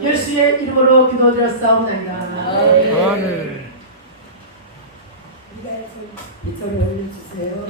예수의 이름으로 기도드렸사옵나이다. 아멘. 이쪽으로 올려주세요.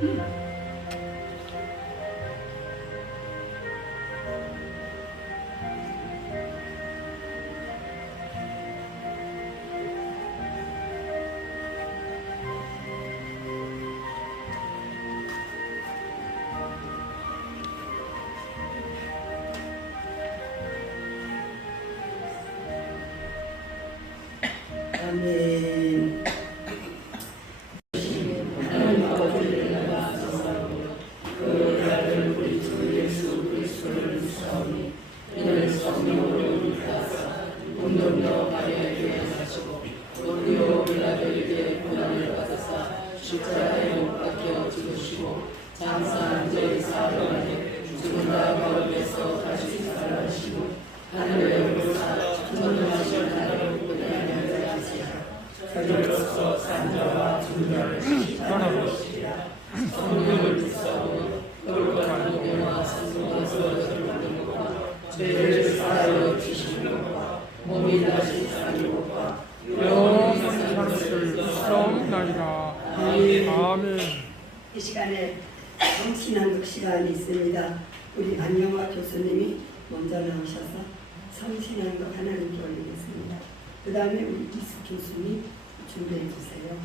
아멘. 아멘. 이 시간에 성신한국 시간이 있습니다. 우리 안영화 교수님이 먼저 나오셔서 성신한국 하나님께 올리겠습니다. 그 다음에 우리 이수 교수님 준비해 주세요.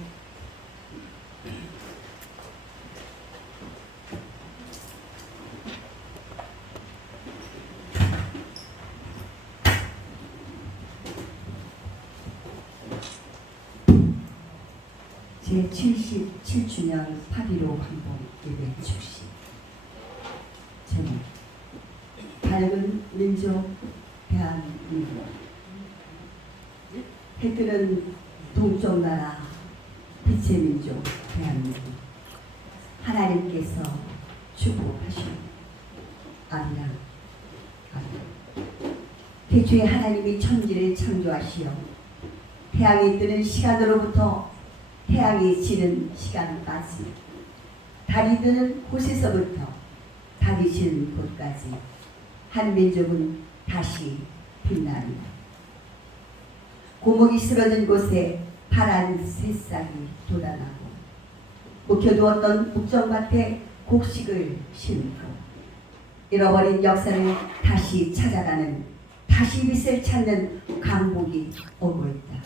제77주년 8.15 항복 예배 축식. 제목 밝은 민족 대한민국. 해 뜨는 동쪽 나라 빛의 민족 대한민국. 하나님께서 축복하시오. 아멘. 아멘. 태초에 하나님이 천지를 창조하시어 태양이 뜨는 시간으로부터 태양이 지는 시간까지, 달이 드는 곳에서부터 달이 지는 곳까지 한 민족은 다시 빛나리라. 고목이 쓰러진 곳에 파란 새싹이 돋아나고, 묵혀두었던 목정밭에 곡식을 심고, 잃어버린 역사를 다시 찾아가는, 다시 빛을 찾는 강복이 오고 있다.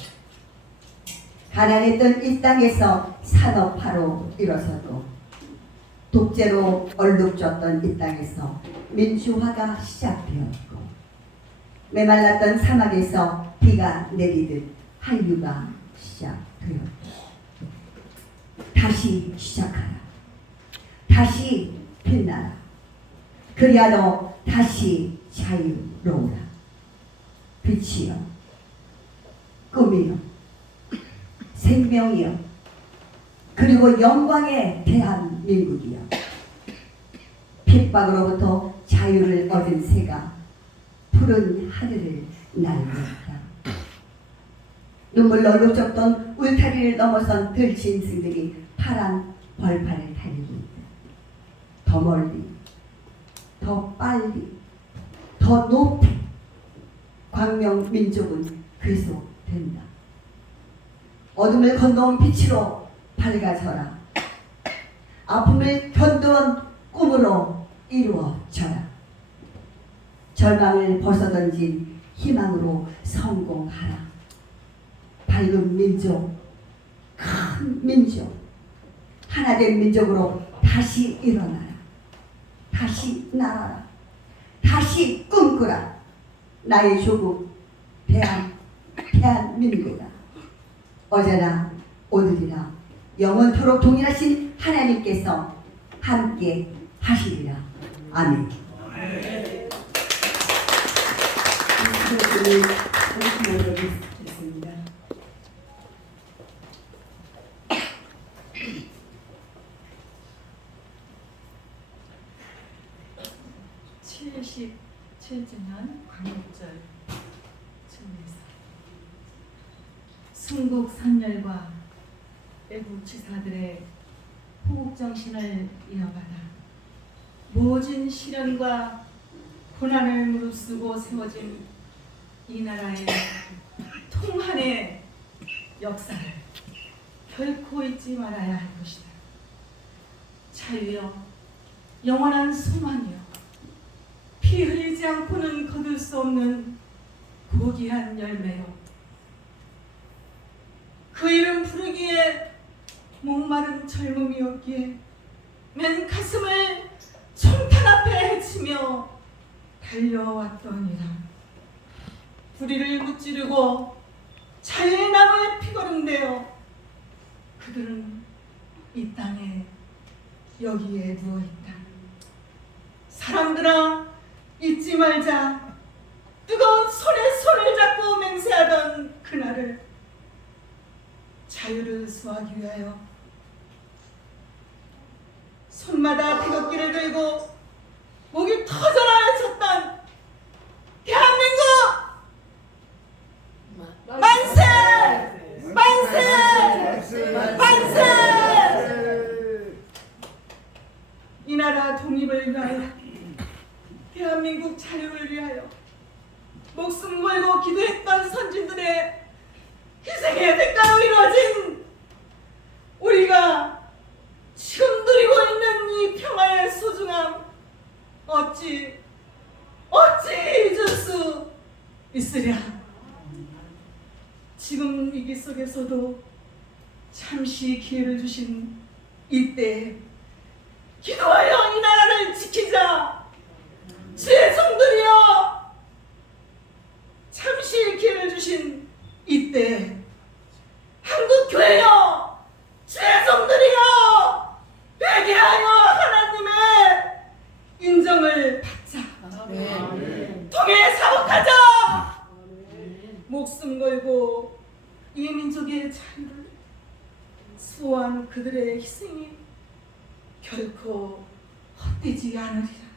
가난했던 이 땅에서 산업화로 일어서고, 독재로 얼룩졌던 이 땅에서 민주화가 시작되었고, 메말랐던 사막에서 비가 내리듯 한류가 시작되었다. 다시 시작하라. 다시 빛나라. 그리하 너 다시 자유로우라. 빛이여, 꿈이여, 생명이여, 그리고 영광의 대한민국이여. 핍박으로부터 자유를 얻은 새가 푸른 하늘을 날렸다. 눈물로 욕적던 울타리를 넘어선 들짐승들이 파란 벌판을 달리고 있다. 더 멀리, 더 빨리, 더 높이 광명 민족은 계속된다. 어둠을 건너온 빛으로 밝아져라. 아픔을 견뎌온 꿈으로 이루어져라. 절망을 벗어던진 희망으로 성공하라. 밝은 민족, 큰 민족, 하나된 민족으로 다시 일어나라. 다시 날아라. 다시 꿈꾸라. 나의 조국 대한민국아. 어제나 오늘이나 영원토록 동일하신 하나님께서 함께 하시리라. 아멘. 있습니다. 77주년 광복절 춤에서 순국 선열과 애국 치사들의 호국정신을 이어받아 모진 시련과 고난을 무릅쓰고 세워진 이 나라의 통한의 역사를 결코 잊지 말아야 할 것이다. 자유여, 영원한 소망이여, 피 흘리지 않고는 거둘 수 없는 고귀한 열매요. 그 이름 부르기에 목마른 젊음이었기에 맨 가슴을 총탄 앞에 헤치며 달려왔더니라. 부리를 무찌르고 자유의 나무에 피거름되어 그들은 이 땅에 여기에 누워있다. 사람들아, 잊지 말자. 뜨거운 손에 손을 잡고 맹세하던 그날을, 자유를 수하기 위하여 손마다 태극기를 들고 목이 터져라 외쳤던 대한민국 만세! 만세! 만세! 이 나라 독립을 위하여, 대한민국 자유를 위하여 목숨 걸고 기도했던 선진들의 희생의 대가로 이루어진 우리가 지금 누리고 있는 이 평화의 소중함, 어찌 잊을 수 있으랴. 지금 위기 속에서도 잠시 기회를 주신 이때 기도하여 이 나라를 지키자. 주의 성들이여, 잠시 기회를 주신 이때 한국교회여, 주의 성들이여, 회개하여 하나님의 인정을 받자. 통해 사복하자. 목숨 걸고 이 민족의 자유를 수호한 그들의 희생이 결코 헛되지 않으리라.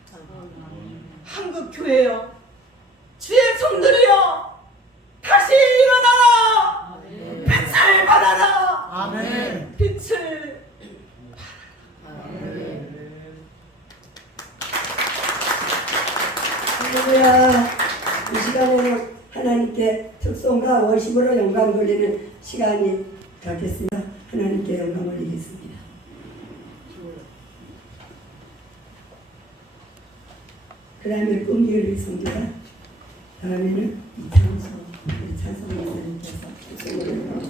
한국교회여, 주의 종들이여, 다시 일어나라. 빛을 발하라. 빛을 할렐루야. 이 시간에는 하나님께 특송과 월심으로 영광 돌리는 시간이 갖겠습니다. 하나님께 영광 올리겠습니다. 그 다음에 꿈기를 성기다. 다음에는 이창소 찬송 목사님께서 특송을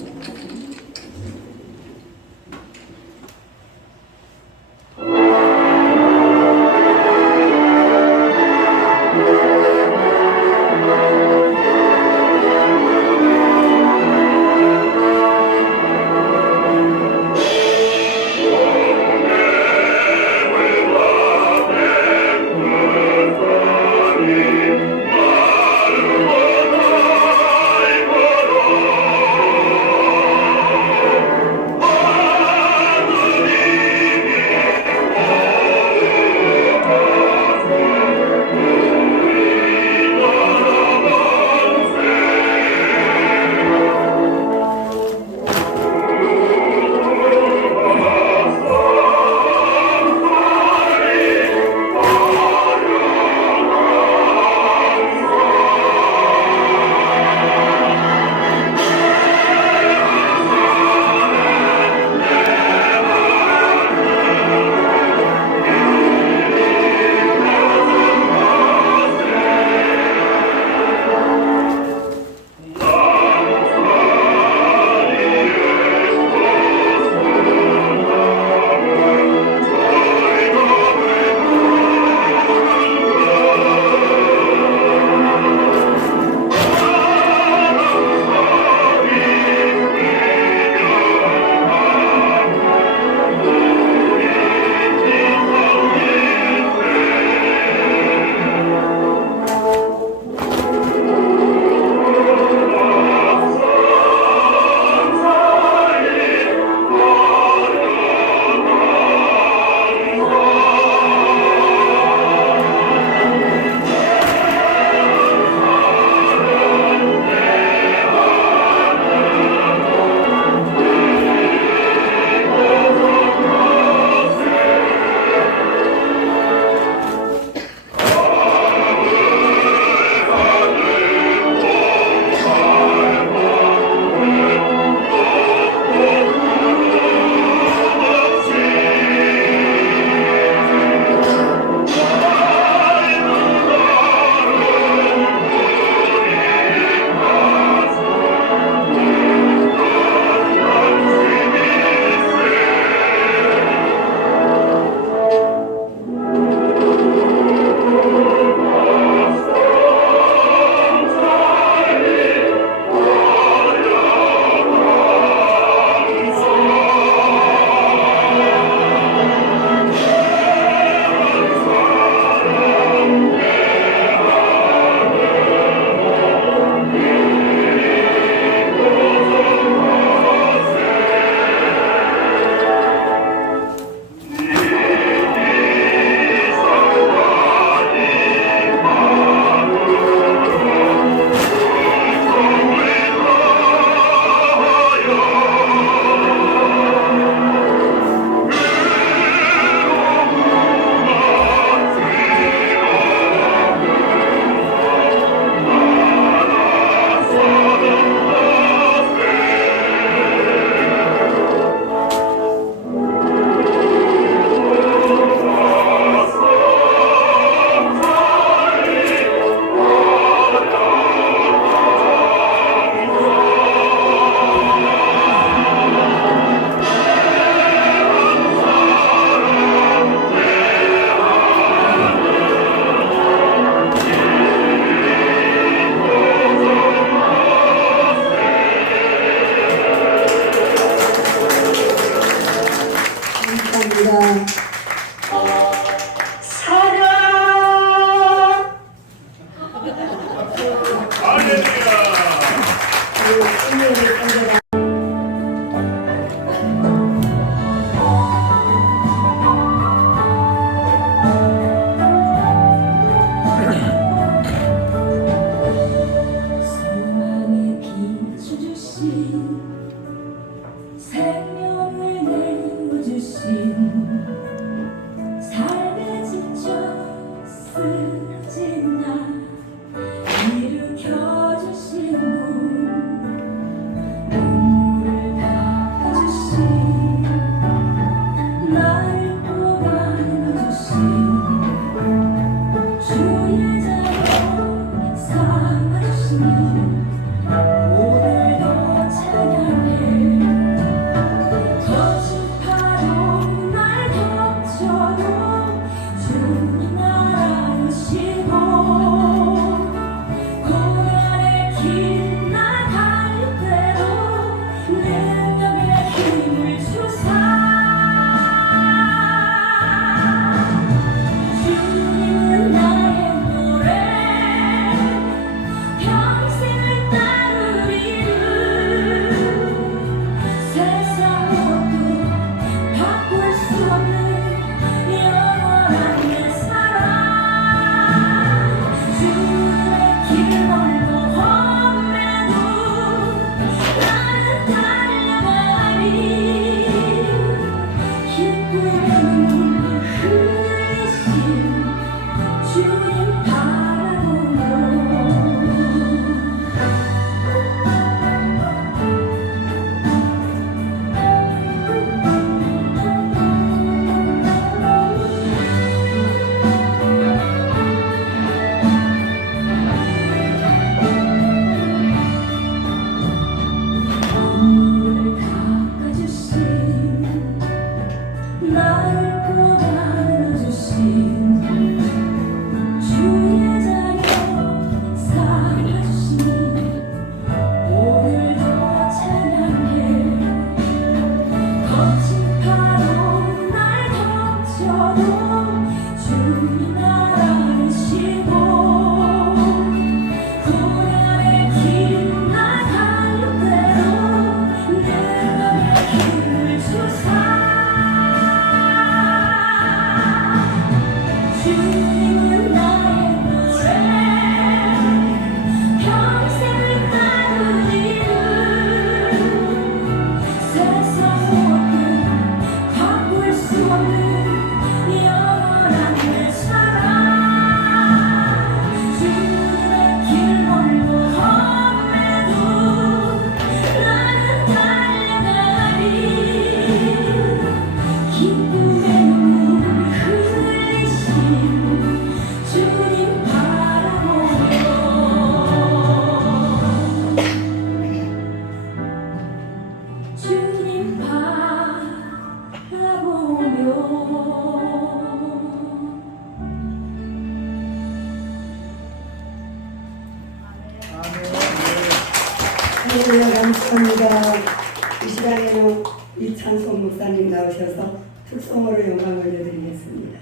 이창송 목사님 나오셔서 특송으로 영광 올려드리겠습니다.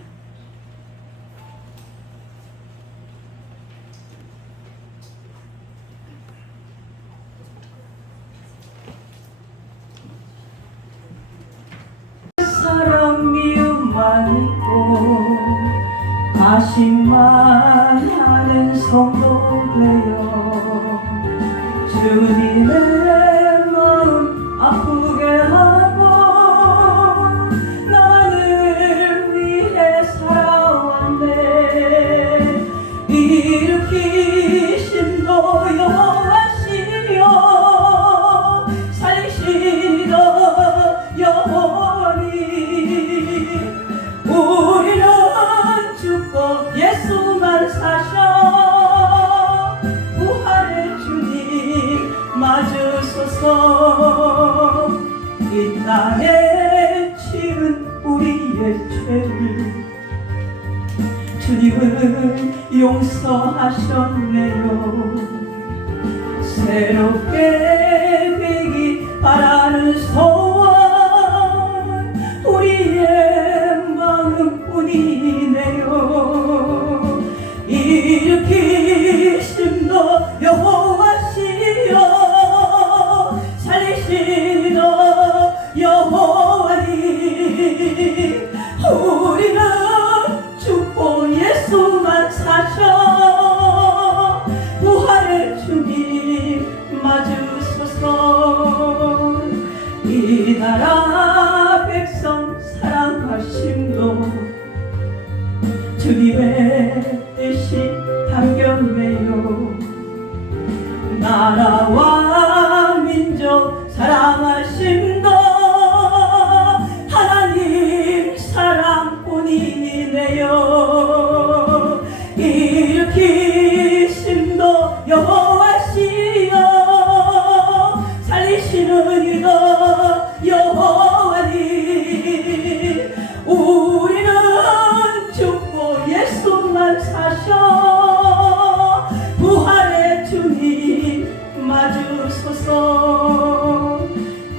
사랑 미움 많고 가심만 하는 성도 되어 주님의 마음 아프게 하고 나를 위해 살아왔네. 일으키심도 여호와시여 살리시도 여호와니 우리는 죽고 예수만 사셔 부활의 주님 맞으소서. 이 땅에 치른 우리의 죄를 주님은 용서하셨네요. 새롭게 되기 바라는 소원 우리의 마음뿐이네요. 일으키심도 여호와시여 살리시도 여호와니 우리는 죽고 예수만 사셔 부활의 주님 맞으소서. 이 나라 백성 사랑하심도 주님의 뜻이 담겼네요. 나라와 민족 사랑하심도 하나님 사랑뿐이네요. 일으키심도 여호와시여 살리시는 이도 여호와니 우리는 죽고 예수만 사셔 부활의 주님 맞으소서.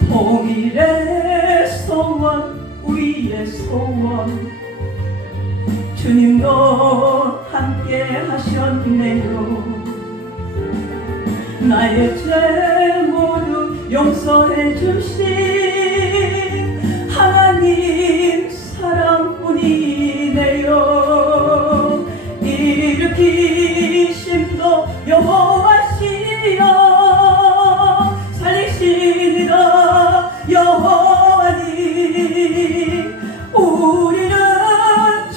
통일의 소원 우리의 소원 주님도 함께 하셨네요. 나의 죄 모두 용서해 주신 하나님 사랑뿐이네요. 일으키심도 여호와시여 살리시리도 여호와니 우리는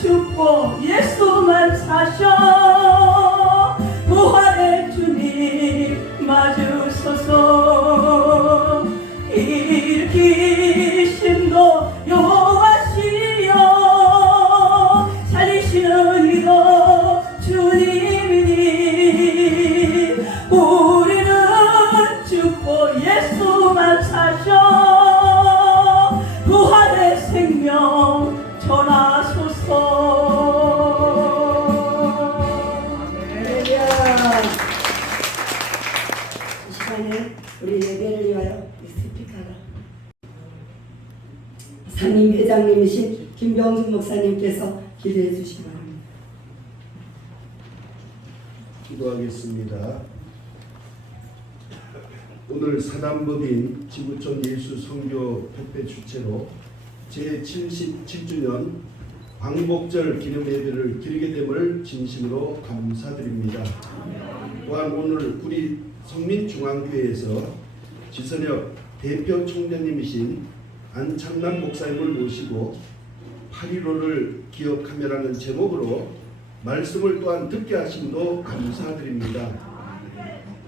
죽고 예수만 사셔 부활의 주님 맞으소서. 일으키심도 여호와시여 살리시는 이도 주님이니 우리는 죽고 예수만 사셔 부활의 생명 전하소서. 할렐루야. 이 시간에 우리 예배를 위하여 스피커가 상임 회장님이신 김병준 목사님께서 기도해 주시기 바랍니다. 기도하겠습니다. 오늘 사단법인 지구촌 예수 선교 협회 주최로 제77주년 광복절 기념 예배를 드리게 됨을 진심으로 감사드립니다. 또한 오늘 우리 성민중앙교회에서 지선혁 대표 총장님이신 안창남 목사님을 모시고 8.15를 기억하며라는 제목으로 말씀을 또한 듣게 하심도 감사드립니다.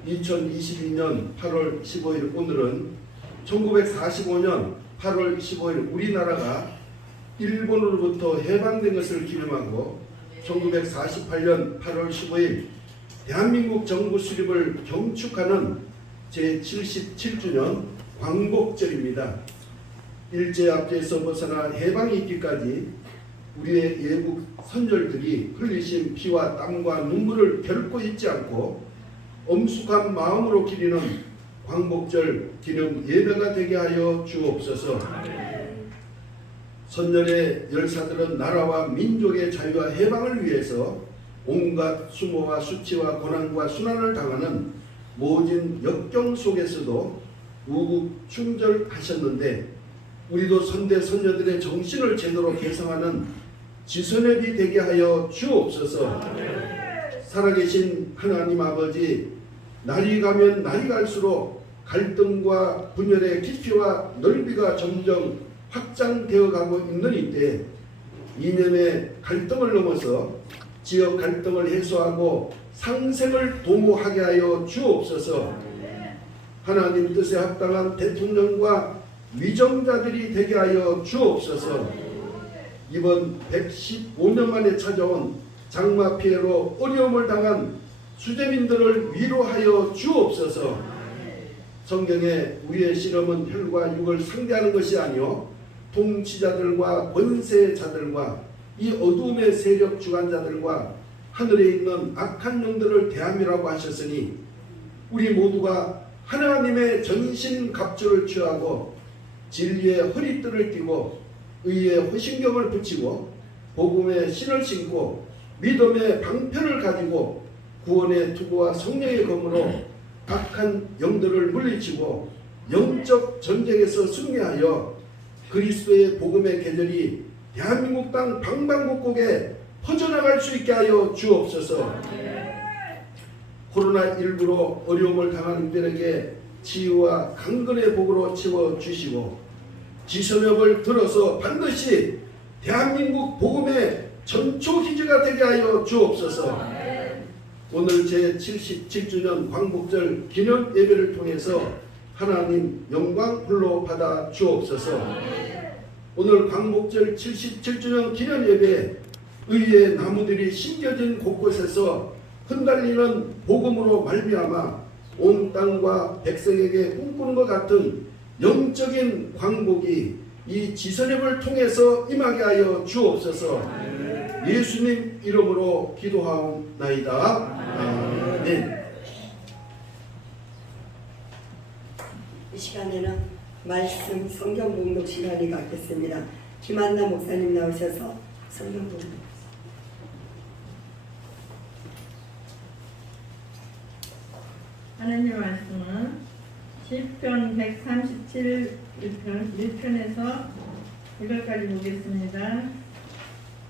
2022년 8월 15일 오늘은 1945년 8월 15일 우리나라가 일본으로부터 해방된 것을 기념하고 1948년 8월 15일 대한민국 정부 수립을 경축하는 제77주년 광복절입니다. 일제압제에서 벗어나 해방이 있기까지 우리의 예국 선열들이 흘리신 피와 땀과 눈물을 결코 잊지 않고 엄숙한 마음으로 기리는 광복절 기념 예배가 되게 하여 주옵소서. 선열의 열사들은 나라와 민족의 자유와 해방을 위해서 온갖 수모와 수치와 고난과 순환을 당하는 모진 역경 속에서도 우국충절하셨는데 우리도 선대 선녀들의 정신을 제대로 개성하는 지선협이 되게 하여 주옵소서. 살아계신 하나님 아버지, 날이 가면 날이 갈수록 갈등과 분열의 깊이와 넓이가 점점 확장되어 가고 있는 이때 이념의 갈등을 넘어서 지역 갈등을 해소하고 상생을 도모하게 하여 주옵소서. 하나님 뜻에 합당한 대통령과 위정자들이 되게 하여 주옵소서. 이번 115년 만에 찾아온 장마 피해로 어려움을 당한 수재민들을 위로하여 주옵소서. 성경에 우리의 실험은 혈과 육을 상대하는 것이 아니요 통치자들과 권세자들과 이 어두움의 세력 주관자들과 하늘에 있는 악한 영들을 대함이라고 하셨으니 우리 모두가 하나님의 전신갑주를 취하고 진리의 허리띠를 띠고 의의 호신경을 붙이고 복음의 신을 신고 믿음의 방편을 가지고 구원의 투구와 성령의 검으로 악한 영들을 물리치고 영적 전쟁에서 승리하여 그리스도의 복음의 계절이 대한민국 땅 방방곡곡에 퍼져나갈 수 있게 하여 주옵소서. 코로나19로 어려움을 당한 이들에게 치유와 강건의 복으로 채워주시고 지선협을 들어서 반드시 대한민국 복음의 전초기지가 되게 하여 주옵소서. 오늘 제77주년 광복절 기념 예배를 통해서 하나님 영광 홀로 받아 주옵소서. 오늘 광복절 77주년 기념 예배에 의의 나무들이 심겨진 곳곳에서 흩날리는 복음으로 말미암아 온 땅과 백성에게 꿈꾸는 것 같은 영적인 광복이 이 지선협을 통해서 임하게 하여 주옵소서. 예수님 이름으로 기도하옵나이다. 아멘. 이 시간에는 말씀 성경 봉독 시간이 갖겠습니다. 김한나 목사님 나오셔서 성경 봉독. 하나님 말씀은 시편 137 1편에서 이것까지 보겠습니다.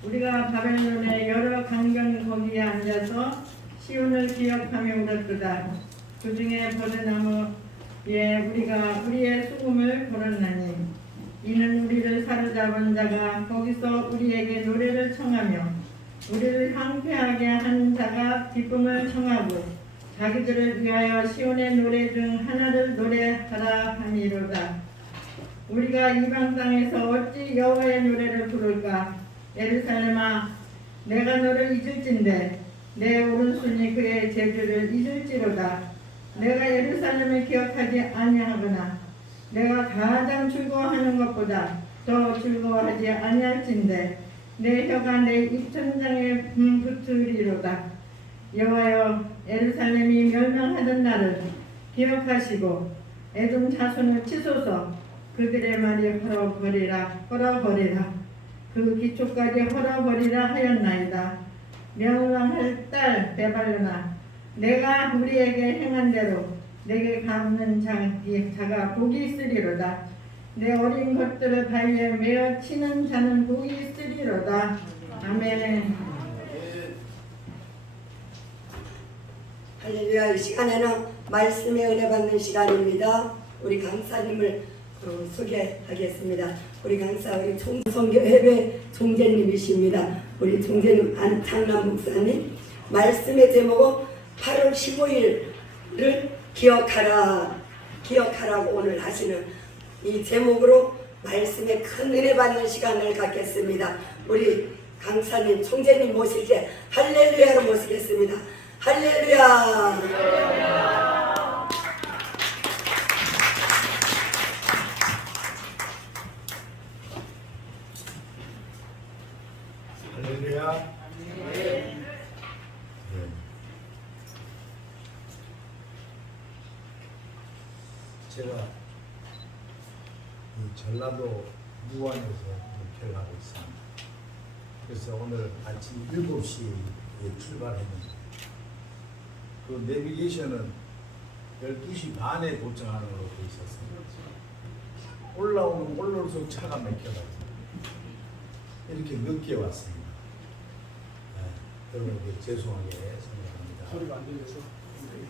우리가 바벨론의 여러 강경 거기에 앉아서 시온을 기억하며 울었도다. 그 중에 버드나무에 우리가 우리의 수금을 걸었나니 이는 우리를 사로잡은 자가 거기서 우리에게 노래를 청하며 우리를 황폐하게 한 자가 기쁨을 청하고 자기들을 위하여 시온의 노래 중 하나를 노래하라 함이로다. 우리가 이방 땅에서 어찌 여호와의 노래를 부를까? 예루살렘아, 내가 너를 잊을진대 내 오른손이 그의 죄들을 잊을지로다. 내가 예루살렘을 기억하지 아니하거나 내가 가장 즐거워하는 것보다 더 즐거워하지 아니할진대 내 혀가 내 입천장에 붙으리로다. 여호와여, 예루살렘이 멸망하던 날을 기억하시고 에돔 자손을 치소서. 그들의 말이 헐어버리라. 그 기초까지 헐어버리라 하였나이다. 명랑할 딸 베발로나, 내가 우리에게 행한 대로 내게 갚는 자가 복이 있으리로다. 내 어린 것들을 발에 메어 치는 자는 복이 있으리로다. 아멘. 할렐루야. 이 시간에는 말씀의 은혜 받는 시간입니다. 우리 강사님을 소개하겠습니다. 우리 강사 우리 총성교회회 총재님이십니다. 우리 총재님 안창남 목사님. 말씀의 제목은 8월 15일을 기억하라고 오늘 하시는 이 제목으로 말씀에 큰 은혜 받는 시간을 갖겠습니다. 우리 강사님 총재님 모실 때 할렐루야로 모시겠습니다. 할렐루야. 할렐루야. 제가 이 전라도 무안에서 목회를 하고 있습니다. 그래서 오늘 아침 7시에 출발했는데 그 내비게이션은 12시 반에 도착하는 걸로 돼 있었어요. 올라오면 올라올수록 차가 막혀가지고 이렇게 늦게 왔습니다. 네, 여러분께 죄송하게 생각합니다. 소리가 안 들려서.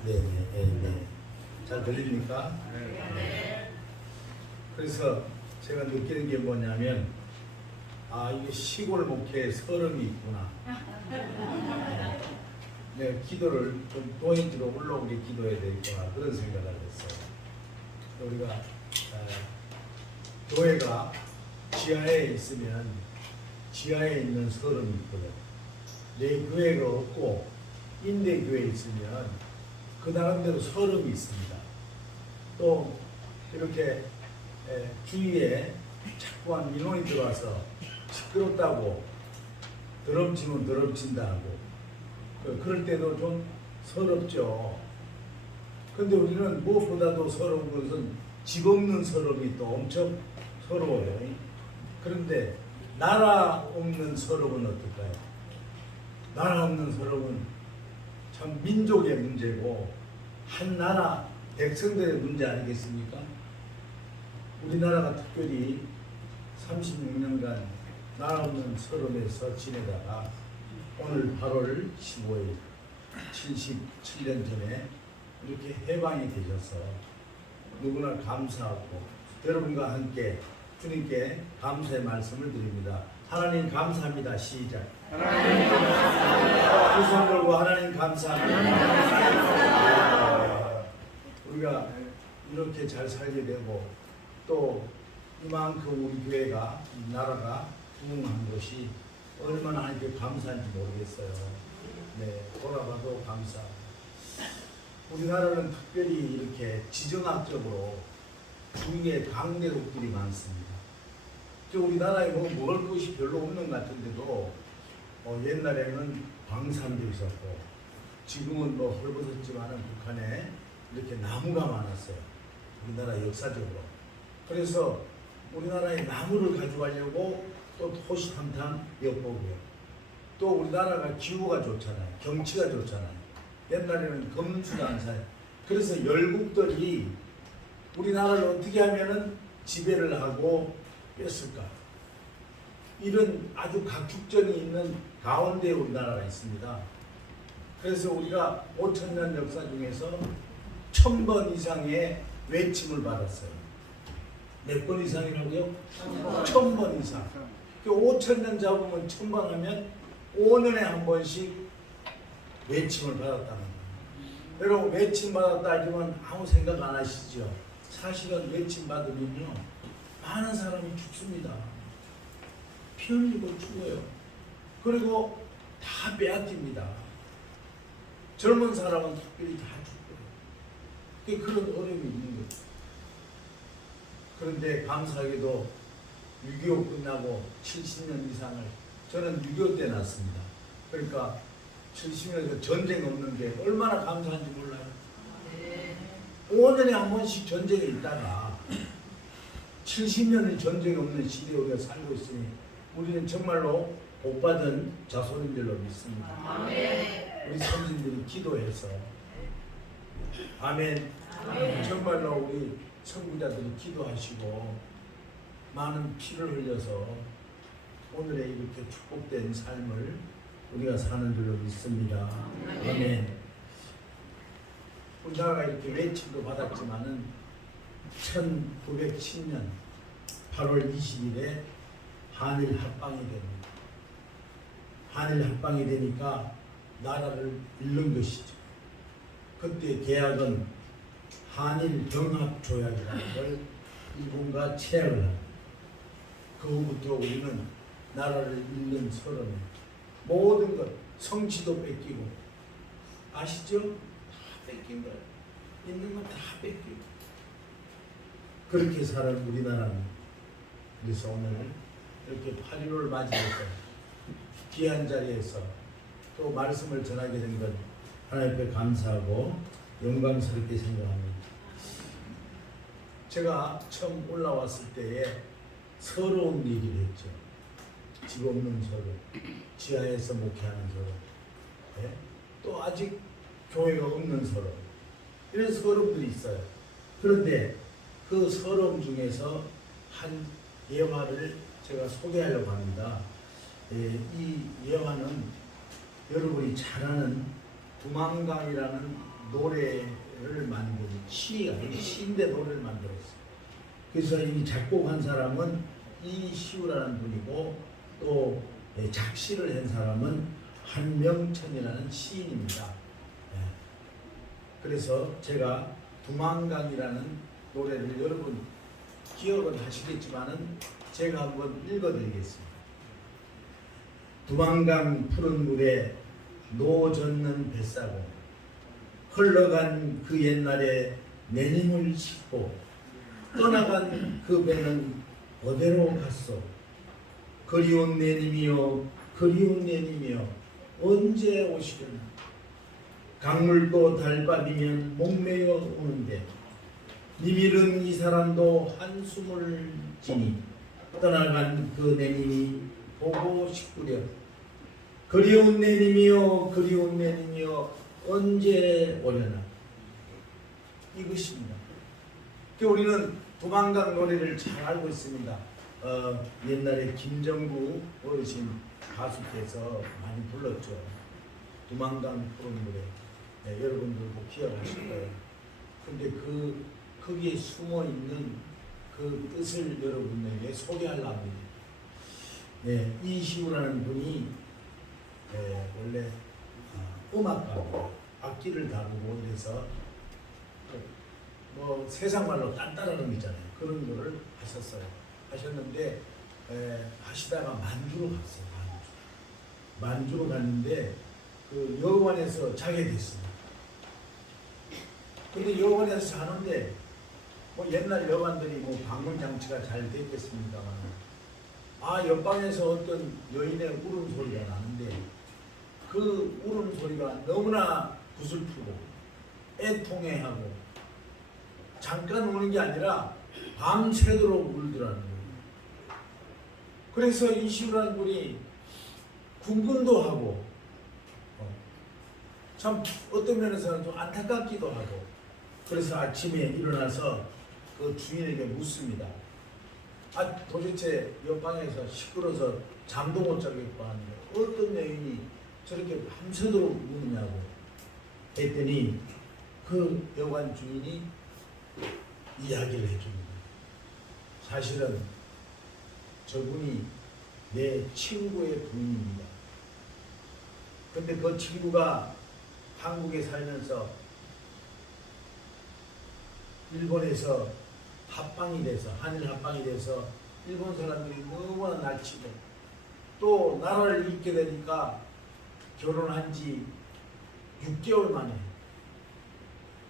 네. 잘 들립니까? 네. 그래서 제가 느끼는 게 뭐냐면 이게 시골 목회에 서름이 있구나. 네, 기도를 좀 도인지로 올라오게 기도해야 되겠구나 그런 생각을 했어요. 우리가 교회가 지하에 있으면 지하에 있는 서름이 있거든. 내 교회가 없고 인대 교회에 있으면 그 나름대로 서름이 있습니다. 또 이렇게 주위에 자꾸만 민원이 들어와서 시끄럽다고 더럽치면 더럽친다 하고 그럴 때도 좀 서럽죠. 근데 우리는 무엇보다도 서러운 것은 집 없는 서름이 또 엄청 서러워요. 그런데 나라 없는 서름은 어떨까요? 나라 없는 서름은 참 민족의 문제고 한 나라 백성들의 문제 아니겠습니까? 우리나라가 특별히 36년간 나라 없는 서름에서 지내다가 오늘 8월 15일 77년 전에 이렇게 해방이 되셔서 누구나 감사하고 여러분과 함께 주님께 감사의 말씀을 드립니다. 하나님 감사합니다. 시작. 하나님 감사합니다. 두 손 들고 하나님 감사합니다. 우리가 이렇게 잘 살게 되고 또 이만큼 우리 교회가 이 나라가 부흥한 것이 얼마나 하나님께 감사한지 모르겠어요. 네, 돌아봐도 감사합니다. 우리나라는 특별히 이렇게 지정학적으로 주위에 강대국들이 많습니다. 우리나라에 뭐 먹을 것이 별로 없는 것 같은데도 옛날에는 광산도 있었고 지금은 뭐 헐벗었지만은 북한에 이렇게 나무가 많았어요. 우리나라 역사적으로. 그래서 우리나라의 나무를 가져가려고 또 호시탐탐 엿보고요. 또 우리나라가 기후가 좋잖아요. 경치가 좋잖아요. 옛날에는 검수도 안 사요. 그래서 열국들이 우리나라를 어떻게 하면은 지배를 하고 뺐을까? 이런 아주 각축전이 있는 가운데 우리나라가 있습니다. 그래서 우리가 5,000년 역사 중에서 1,000번 이상의 외침을 받았어요. 몇 번 이상이라고요? 1,000번 이상. 5,000년 잡으면 1,000번 하면 5년에 한 번씩 외침을 받았다는 거예요. 여러분 외침 받았다 하지만 아무 생각 안 하시죠? 사실은 외침 받으면요 많은 사람이 죽습니다. 피 흘리고 죽어요. 그리고 다 빼앗깁니다. 젊은 사람은 특별히 다 죽고요. 그런 어려움이 있는 거죠. 그런데 감사하게도 6.25 끝나고 70년 이상을 저는 6.25 때 났습니다. 그러니까 70년에서 전쟁 없는 게 얼마나 감사한지 몰라요. 5년에 한 번씩 전쟁이 있다가 70년의 전쟁이 없는 시대에 우리가 살고 있으니 우리는 정말로 복받은 자손인 줄로 믿습니다. 아멘. 우리 선진들이 기도해서 아멘. 정말로 우리 선구자들이 기도하시고 많은 피를 흘려서 오늘의 이렇게 축복된 삶을 우리가 사는 줄로 믿습니다. 아멘. 우리나라가 이렇게 외침도 받았지만은 1910년 8월 20일에 한일 합방이 됩니다. 한일 합방이 되니까 나라를 잃는 것이죠. 그때 계약은 한일 병합 조약이라는 걸 일본과 체결을 합니다. 그 후부터 우리는 나라를 잃는 서름에 모든 것, 성취도 뺏기고 아시죠? 다 뺏긴 거예요. 있는 건 다 뺏기고 그렇게 사는 우리나라는 그래서 오늘 이렇게 8.15를 맞이해서 귀한 자리에서 또 말씀을 전하게 된 것 하나님 앞에 감사하고 영광스럽게 생각합니다. 제가 처음 올라왔을 때에 서러운 얘기를 했죠. 집 없는 서로, 지하에서 목회하는 서로, 예? 또 아직 교회가 없는 서로, 이런 서름들이 있어요. 그런데 그 서름 중에서 한 예화를 제가 소개하려고 합니다. 예, 이 예화는 여러분이 잘 아는 두만강이라는 노래를 만든 시인데 노래를 만들었어요. 그래서 이 작곡한 사람은 이시우라는 분이고 또 작시를 한 사람은 한명천이라는 시인입니다. 예. 그래서 제가 두만강이라는 노래를 여러분 기억은 하시겠지만은 제가 한번 읽어드리겠습니다. 두만강 푸른 물에 노 젓는 뱃사공, 흘러간 그 옛날에 내 님을 싣고 떠나간 그 배는 어디로 갔소? 그리운 내 님이여, 그리운 내 님이여, 언제 오시려나? 강물도 달밥이면 목매어 오는데 니밀은 이 사람도 한숨을 지니 떠나간 그 내 님이 보고 싶구려. 그리운 내 님이여, 그리운 내 님이여, 언제 오려나? 이것입니다. 우리는 두만강 노래를 잘 알고 있습니다. 옛날에 김정구 어르신 가수께서 많이 불렀죠. 두만강 푸른 노래. 네, 여러분들도 기억하실 거예요. 근데 거기에 숨어 있는 그 뜻을 여러분에게 소개하려고 합니다. 네, 이시우라는 분이 원래 음악가고 악기를 다루고 그래서 뭐 세상 말로 딴따라는 거 있잖아요. 그런 거를 하셨는데 하시다가 만주로 갔어요. 만주로 갔는데 그 여관에서 자게 됐습니다. 근데 여관에서 자는데 뭐 옛날 여관들이 뭐 방문 장치가 잘 됐겠습니다만 옆방에서 어떤 여인의 울음소리가 나는데 그 울음소리가 너무나 구슬프고 애통해하고 잠깐 우는 게 아니라 밤새도록 울더라는 거예요. 그래서 이시우라는 분이 궁금도 하고 참 어떤 면에서는 좀 안타깝기도 하고 그래서 아침에 일어나서 그 주인에게 묻습니다. 도대체 옆방에서 시끄러워서 잠도 못 자겠고 하는데 어떤 여인이 저렇게 밤새도록 우느냐고 했더니 그 여관 주인이 이야기를 해줍니다. 사실은 저분이 내 친구의 부인입니다. 근데 그 친구가 한국에 살면서 일본에서 합방이 돼서 한일 합방이 돼서 일본 사람들이 너무나 날치고 또 나라를 잃게 되니까 결혼한 지 6개월 만에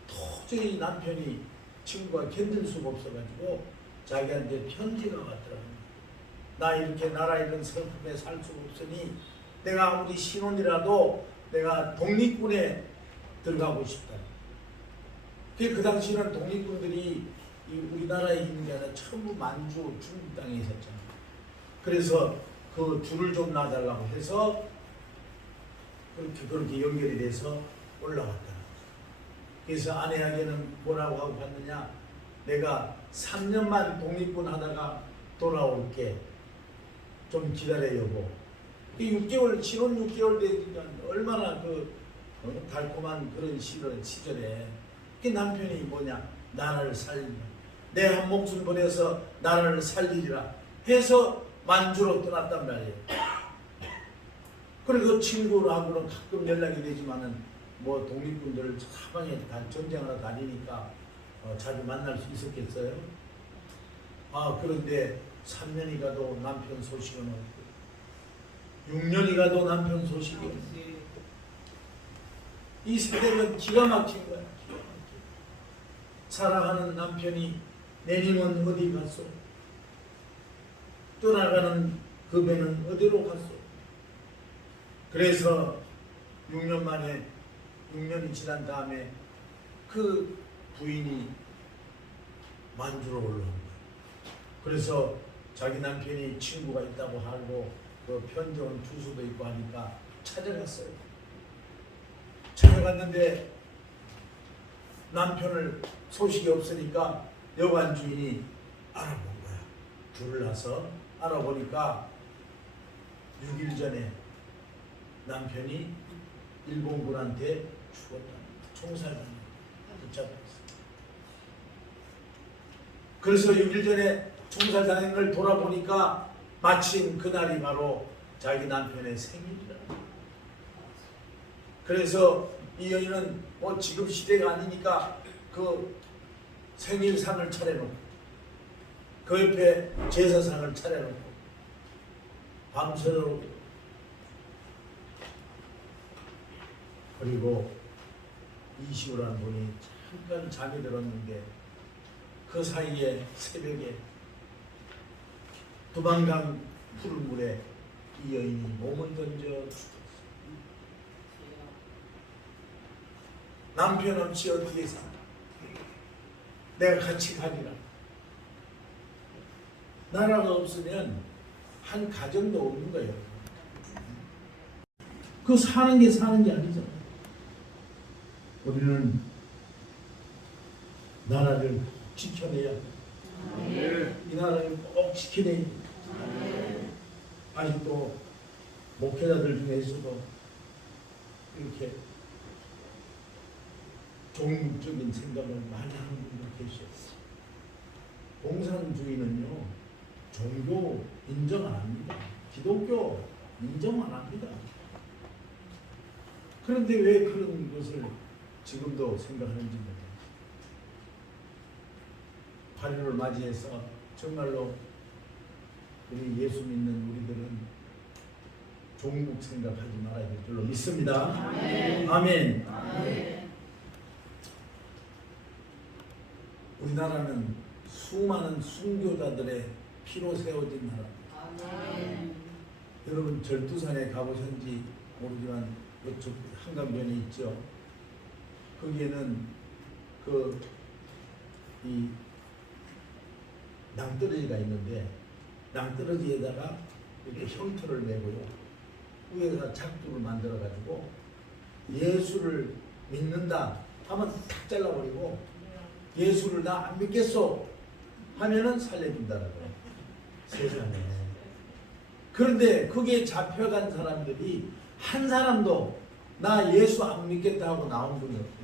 도저히 남편이 친구가 견딜 수가 없어가지고 자기한테 편지가 왔더라고요. 나 이렇게 나라 잃은 슬픔에 살 수가 없으니 내가 아무리 신혼이라도 내가 독립군에 들어가고 싶다. 그 당시에는 독립군들이 우리나라에 있는 게 아니라 전부 만주 중국 땅에 있었잖아요. 그래서 그 줄을 좀 놔달라고 해서 그렇게 연결이 돼서 올라갔다. 그래서 아내에게는 뭐라고 하고 갔느냐? 내가 3년만 독립군 하다가 돌아올게. 좀 기다려 여보. 6개월 신혼 6개월 되니까 얼마나 달콤한 그런 시절에 그 남편이 뭐냐? 나라를 살리라. 내 한 목숨 버려서 나라를 살리리라 해서 만주로 떠났단 말이에요. 그리고 그 친구하고는 가끔 연락이 되지만은 뭐 독립군들 사방에 전쟁하러 다니니까 자주 만날 수 있었겠어요? 그런데 3년이 가도 남편 소식은 없고 6년이 가도 남편 소식이 없고 이 세대는 기가 막힌 거야. 사랑하는 남편이 내님은 어디 갔소? 떠나가는 그 배는 어디로 갔소? 그래서 6년 만에 6년이 지난 다음에 그 부인이 만주로 올라온 거예요. 그래서 자기 남편이 친구가 있다고 하고 그 편지 온 주소도 있고 하니까 찾아갔어요. 찾아갔는데 남편을 소식이 없으니까 여관 주인이 알아본 거야. 불러서 알아보니까 6일 전에 남편이 일본군한테 죽었다. 총살당했다. 붙잡혔어. 그래서 6일 전에 총살당한 걸 돌아보니까 마침 그날이 바로 자기 남편의 생일이라. 그래서 이 여인은 뭐 지금 시대가 아니니까 그 생일상을 차려놓고 그 옆에 제사상을 차려놓고 밤새도록 그리고 이시우라는 분이 잠깐 잠이 들었는데 그 사이에 새벽에 두만강 푸른 물에 이 여인이 몸을 던져 죽었어. 남편 없이 어떻게 살아? 내가 같이 가리라. 나라가 없으면 한 가정도 없는 거예요. 그 사는 게 아니죠. 우리는 나라를 지켜내야 돼. 이 나라를 꼭 지켜내야 돼. 아직도 목회자들 중에서도 이렇게 종국적인 생각을 많이 하는 분들 계셔요. 공산주의는요, 종교 인정 안 합니다. 기독교 인정 안 합니다. 그런데 왜 그런 것을 지금도 생각하는지 모르겠어요. 8.15를 맞이해서 정말로 우리 예수 믿는 우리들은 종국 생각하지 말아야 될 줄로 믿습니다. 아멘. 아멘. 아멘. 우리나라는 수많은 순교자들의 피로 세워진 나라입니다. 아멘. 여러분 절두산에 가보셨는지 모르지만 이쪽 한강변에 있죠. 거기에는 이 낭떠러지가 있는데 낭떠러지에다가 이렇게 형틀을 내고요. 위에다 작두를 만들어 가지고 예수를 믿는다 하면 탁 잘라버리고 예수를 나 안 믿겠소 하면은 살려준다는 거예요. 세상에. 그런데 거기에 잡혀간 사람들이 한 사람도 나 예수 안 믿겠다 하고 나온 분이 없어요.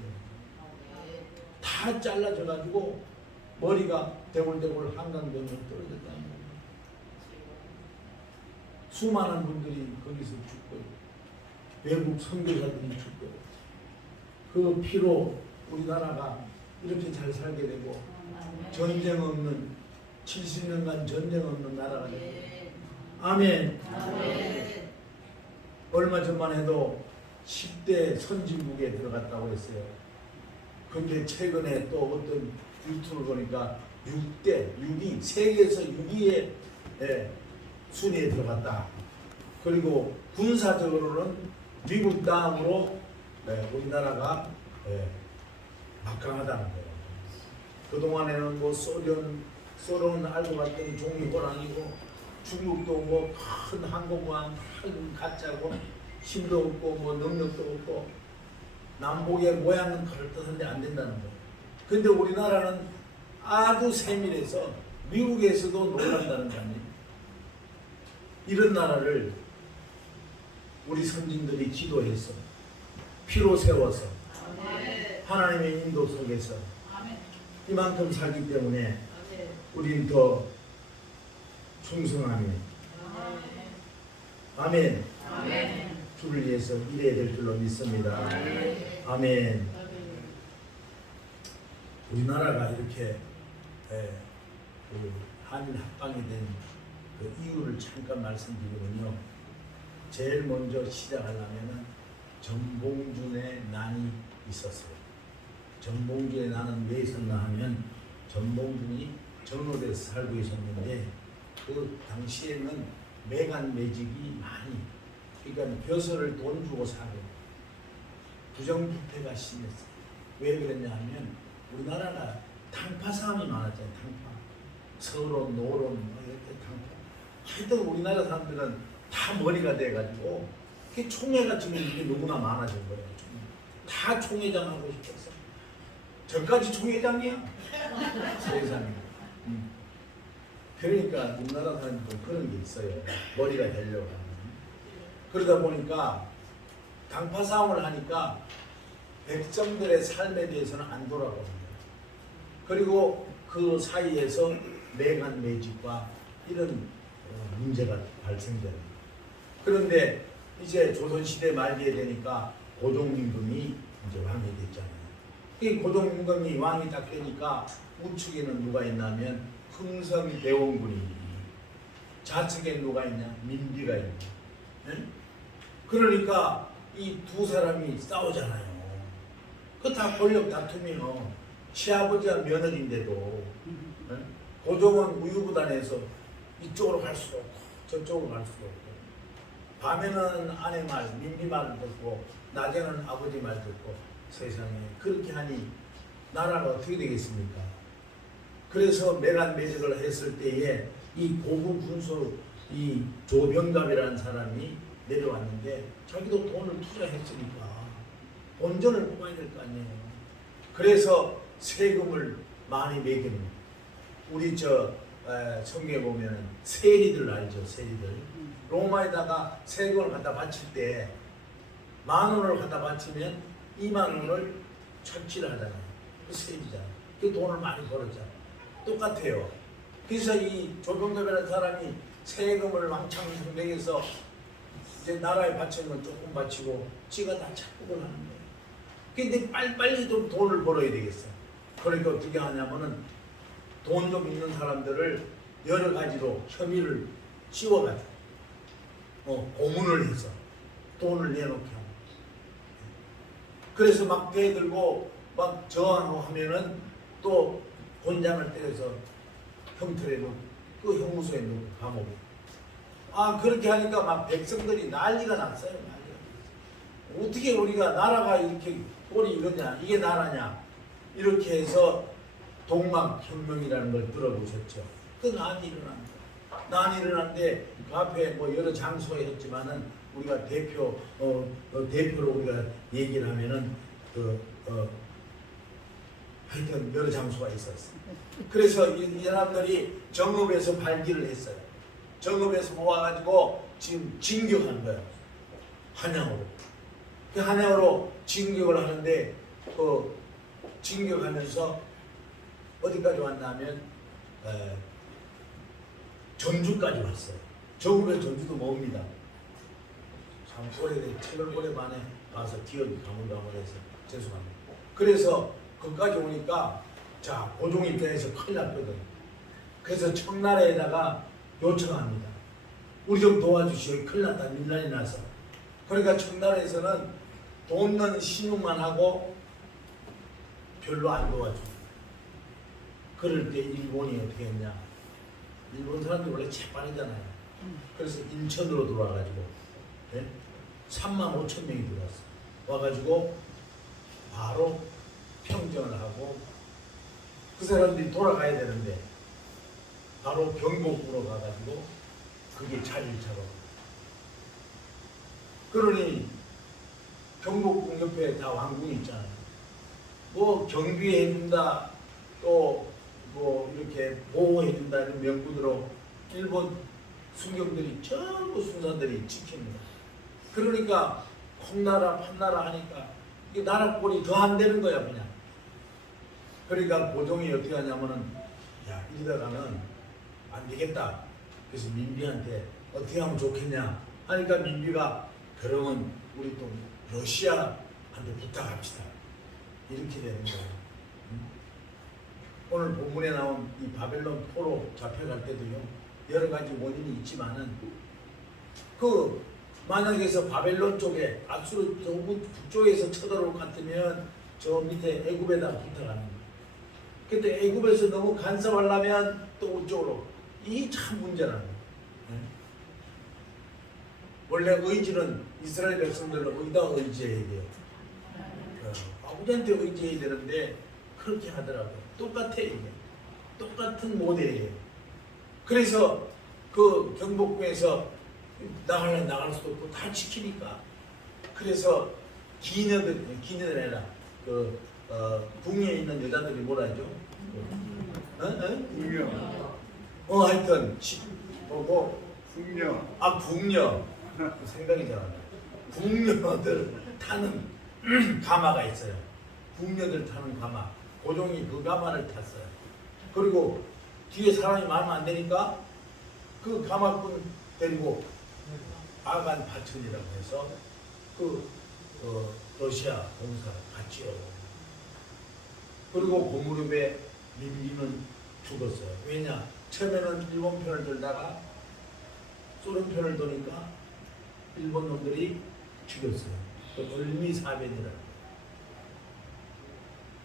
다 잘라져 가지고 머리가 대골대골 한강변으로 떨어졌다는 거예요. 수많은 분들이 거기서 죽고요. 외국 선교사들이 죽고요. 그 피로 우리나라가 이렇게 잘 살게 되고 전쟁 없는 70년간 전쟁 없는 나라가 되고 아멘. 아멘. 얼마 전만 해도 10대 선진국에 들어갔다고 했어요. 근데 최근에 또 어떤 유튜브를 보니까 6위, 세계에서 6위의 순위에 들어갔다. 그리고 군사적으로는 미국 다음으로 우리나라가 막강하다는 거예요. 그동안에는 뭐 소련은 알고 봤더니 종이 호랑이고 중국도 뭐 큰 항공모함 큰 가짜고 힘도 없고 뭐 능력도 없고 남북의 모양은 그럴듯한데 안 된다는 거예요. 근데 우리나라는 아주 세밀해서 미국에서도 놀란다는 거 아니에요. 이런 나라를 우리 선진들이 기도해서 피로 세워서 하나님의 인도 속에서 이만큼 살기 때문에 우리는 더 충성하며 아멘. 주를 위해서 일해야 될 줄로 믿습니다. 아멘. 우리나라가 이렇게 한일 합방이 된 그 이유를 잠깐 말씀드리면요. 제일 먼저 시작하려면은 전봉준의 난이 있었어요. 전봉준의 난은 왜 있었나 하면 전봉준이 전로대에서 살고 있었는데 그 당시에는 매간 매직이 많이 그러니까 벼슬을 돈 주고 사고 부정부패가 심했어요. 왜 그랬냐 하면 우리나라가 당파 싸움이 많았잖아요. 당파. 서론, 노론 뭐 이렇게 당파. 하여튼 우리나라 사람들은 다 머리가 돼가지고 그게 총회가 지금 이게 너무나 많아진 거예요. 다 총회장 하고 싶었어. 저까지 총회장이야. 세상에. 그러니까 우리나라 사람들 그런 게 있어요. 머리가 되려고 하는. 그러다 보니까 당파 싸움을 하니까 백성들의 삶에 대해서는 안 돌아봅니다. 그리고 그 사이에서 매간 매직과 이런 문제가 발생됩니다. 그런데 이제 조선시대 말기에 되니까 고종임금이 이제 왕이 됐잖아요. 이 고종임금이 왕이 딱 되니까 우측에는 누가 있냐면 흥성대원군이, 좌측에 누가 있냐? 민비가 있냐? 네? 그러니까 이 두 사람이 싸우잖아요. 그 다 권력 다툼이요. 시아버지와 며느리인데도 네? 고종은 우유부단해서 이쪽으로 갈 수도 없고 저쪽으로 갈 수도 없고 밤에는 아내 말, 민비 말을 듣고 낮에는 아버지 말 듣고 세상에 그렇게 하니 나라가 어떻게 되겠습니까? 그래서 매간매직을 했을 때에 이 고부 군수 이 조병갑이라는 사람이 내려왔는데 자기도 돈을 투자했으니까 본전을 뽑아야 될 거 아니에요. 그래서 세금을 많이 매기는 우리 성경에 보면 세리들 알죠? 세리들 로마에다가 세금을 갖다 바칠 때 10,000원을 갖다 바치면 20,000원을 착취를 하잖아요. 그 세리잖아요. 그 돈을 많이 벌었잖아요. 똑같아요. 그래서 이 조병갑이라는 사람이 세금을 왕창 매겨서 이제 나라에 바치는 건 조금 바치고 지가 다 착복을 하는 거예요. 근데 빨리 좀 돈을 벌어야 되겠어. 그러니까 어떻게 하냐면은 돈 좀 있는 사람들을 여러 가지로 혐의를 씌워가지고 고문을 해서 돈을 내놓게 하고 그래서 막 대들고 막 저항하고 하면은 또 곤장을 때려서 형틀에 놓고 그 형무소에 놓고 감옥에 그렇게 하니까 막 백성들이 난리가 났어요. 난리가 났어요. 어떻게 우리가 나라가 이렇게 꼴이 이러냐 이게 나라냐 이렇게 해서 동막혁명이라는 걸 들어보셨죠. 그 난이 일어난 거예요. 난이 일어났는데 그 앞에 뭐 여러 장소에 했지만은 우리가 대표로 우리가 얘기를 하면은 하여튼 여러 장소가 있었어요. 그래서 이 사람들이 정읍에서 발기를 했어요. 정읍에서 모아가지고 지금 진격한 거예요. 한양으로. 그 한양으로 진격을 하는데 진격하면서 어디까지 왔냐면 전주까지 왔어요. 정읍에서 전주도 멉니다. 참 오래된 7월 오래만에 와서 기억이 가물가물해서 죄송합니다. 그래서 거기까지 오니까 자 고종 입장에서 큰일 났거든. 그래서 청나라에다가 요청합니다. 우리 좀 도와주시오. 큰일 났다. 밀란이 나서. 그러니까 청나라에서는 돈 넣는 신용만 하고 별로 안 도와줘. 그럴 때 일본이 어떻게 했냐. 일본 사람들이 원래 재빠르잖아요. 그래서 인천으로 들어와가지고 35,000명이 들어왔어. 와가지고 바로 평정을 하고 그 사람들이 돌아가야 되는데 바로 경복궁으로 가가지고 그게 자리를 잡아. 그러니 경복궁 옆에 다 왕궁이 있잖아요. 뭐 경비해준다 또 뭐 이렇게 보호해준다 이런 명분으로 일본 순경들이 전부 순사들이 지킵니다. 그러니까 콩나라 판나라 하니까 이 나라 꼴이 더 안 되는 거야 그냥. 그러니까 고종이 어떻게 하냐면은 야 이러다가는 안 되겠다. 그래서 민비한테 어떻게 하면 좋겠냐 하니까 민비가 그러면 우리 또 러시아한테 부탁합시다. 이렇게 되는 거예요. 오늘 본문에 나온 이 바벨론 포로 잡혀갈 때도요 여러 가지 원인이 있지만은 그 만약에서 바벨론 쪽에 아수르 북쪽에서 쳐들어올 것 같으면 저 밑에 애굽에다 부탁하는 거예요. 근데 애굽에서 너무 간섭하려면 또 이쪽으로 이 참 문제라는 거예요. 원래 의지는 이스라엘 백성들은 어디다 의지해야 돼요? 아버지한테 의지해야 되는데 그렇게 하더라고요. 똑같아 이게. 똑같은 모델이에요. 그래서 그 경복궁에서 나갈 수도 없고 다 지키니까. 그래서 기녀들 아니라 궁에 있는 여자들이 뭐라 하죠? 하여튼 풍녀. 궁녀. 생각이 잘 안 나요. 궁녀들 타는 가마가 있어요. 궁녀들 타는 가마. 고종이 그 가마를 탔어요. 그리고 뒤에 사람이 많으면 안 되니까 그 가마꾼 데리고 아간 파천이라고 해서 러시아 공사를 갔지요. 그리고 그 무렵에 밀리는 죽었어요. 왜냐? 처음에는 일본 편을 들다가 소련 편을 도니까 일본 놈들이 죽였어요. 을미사변이라고.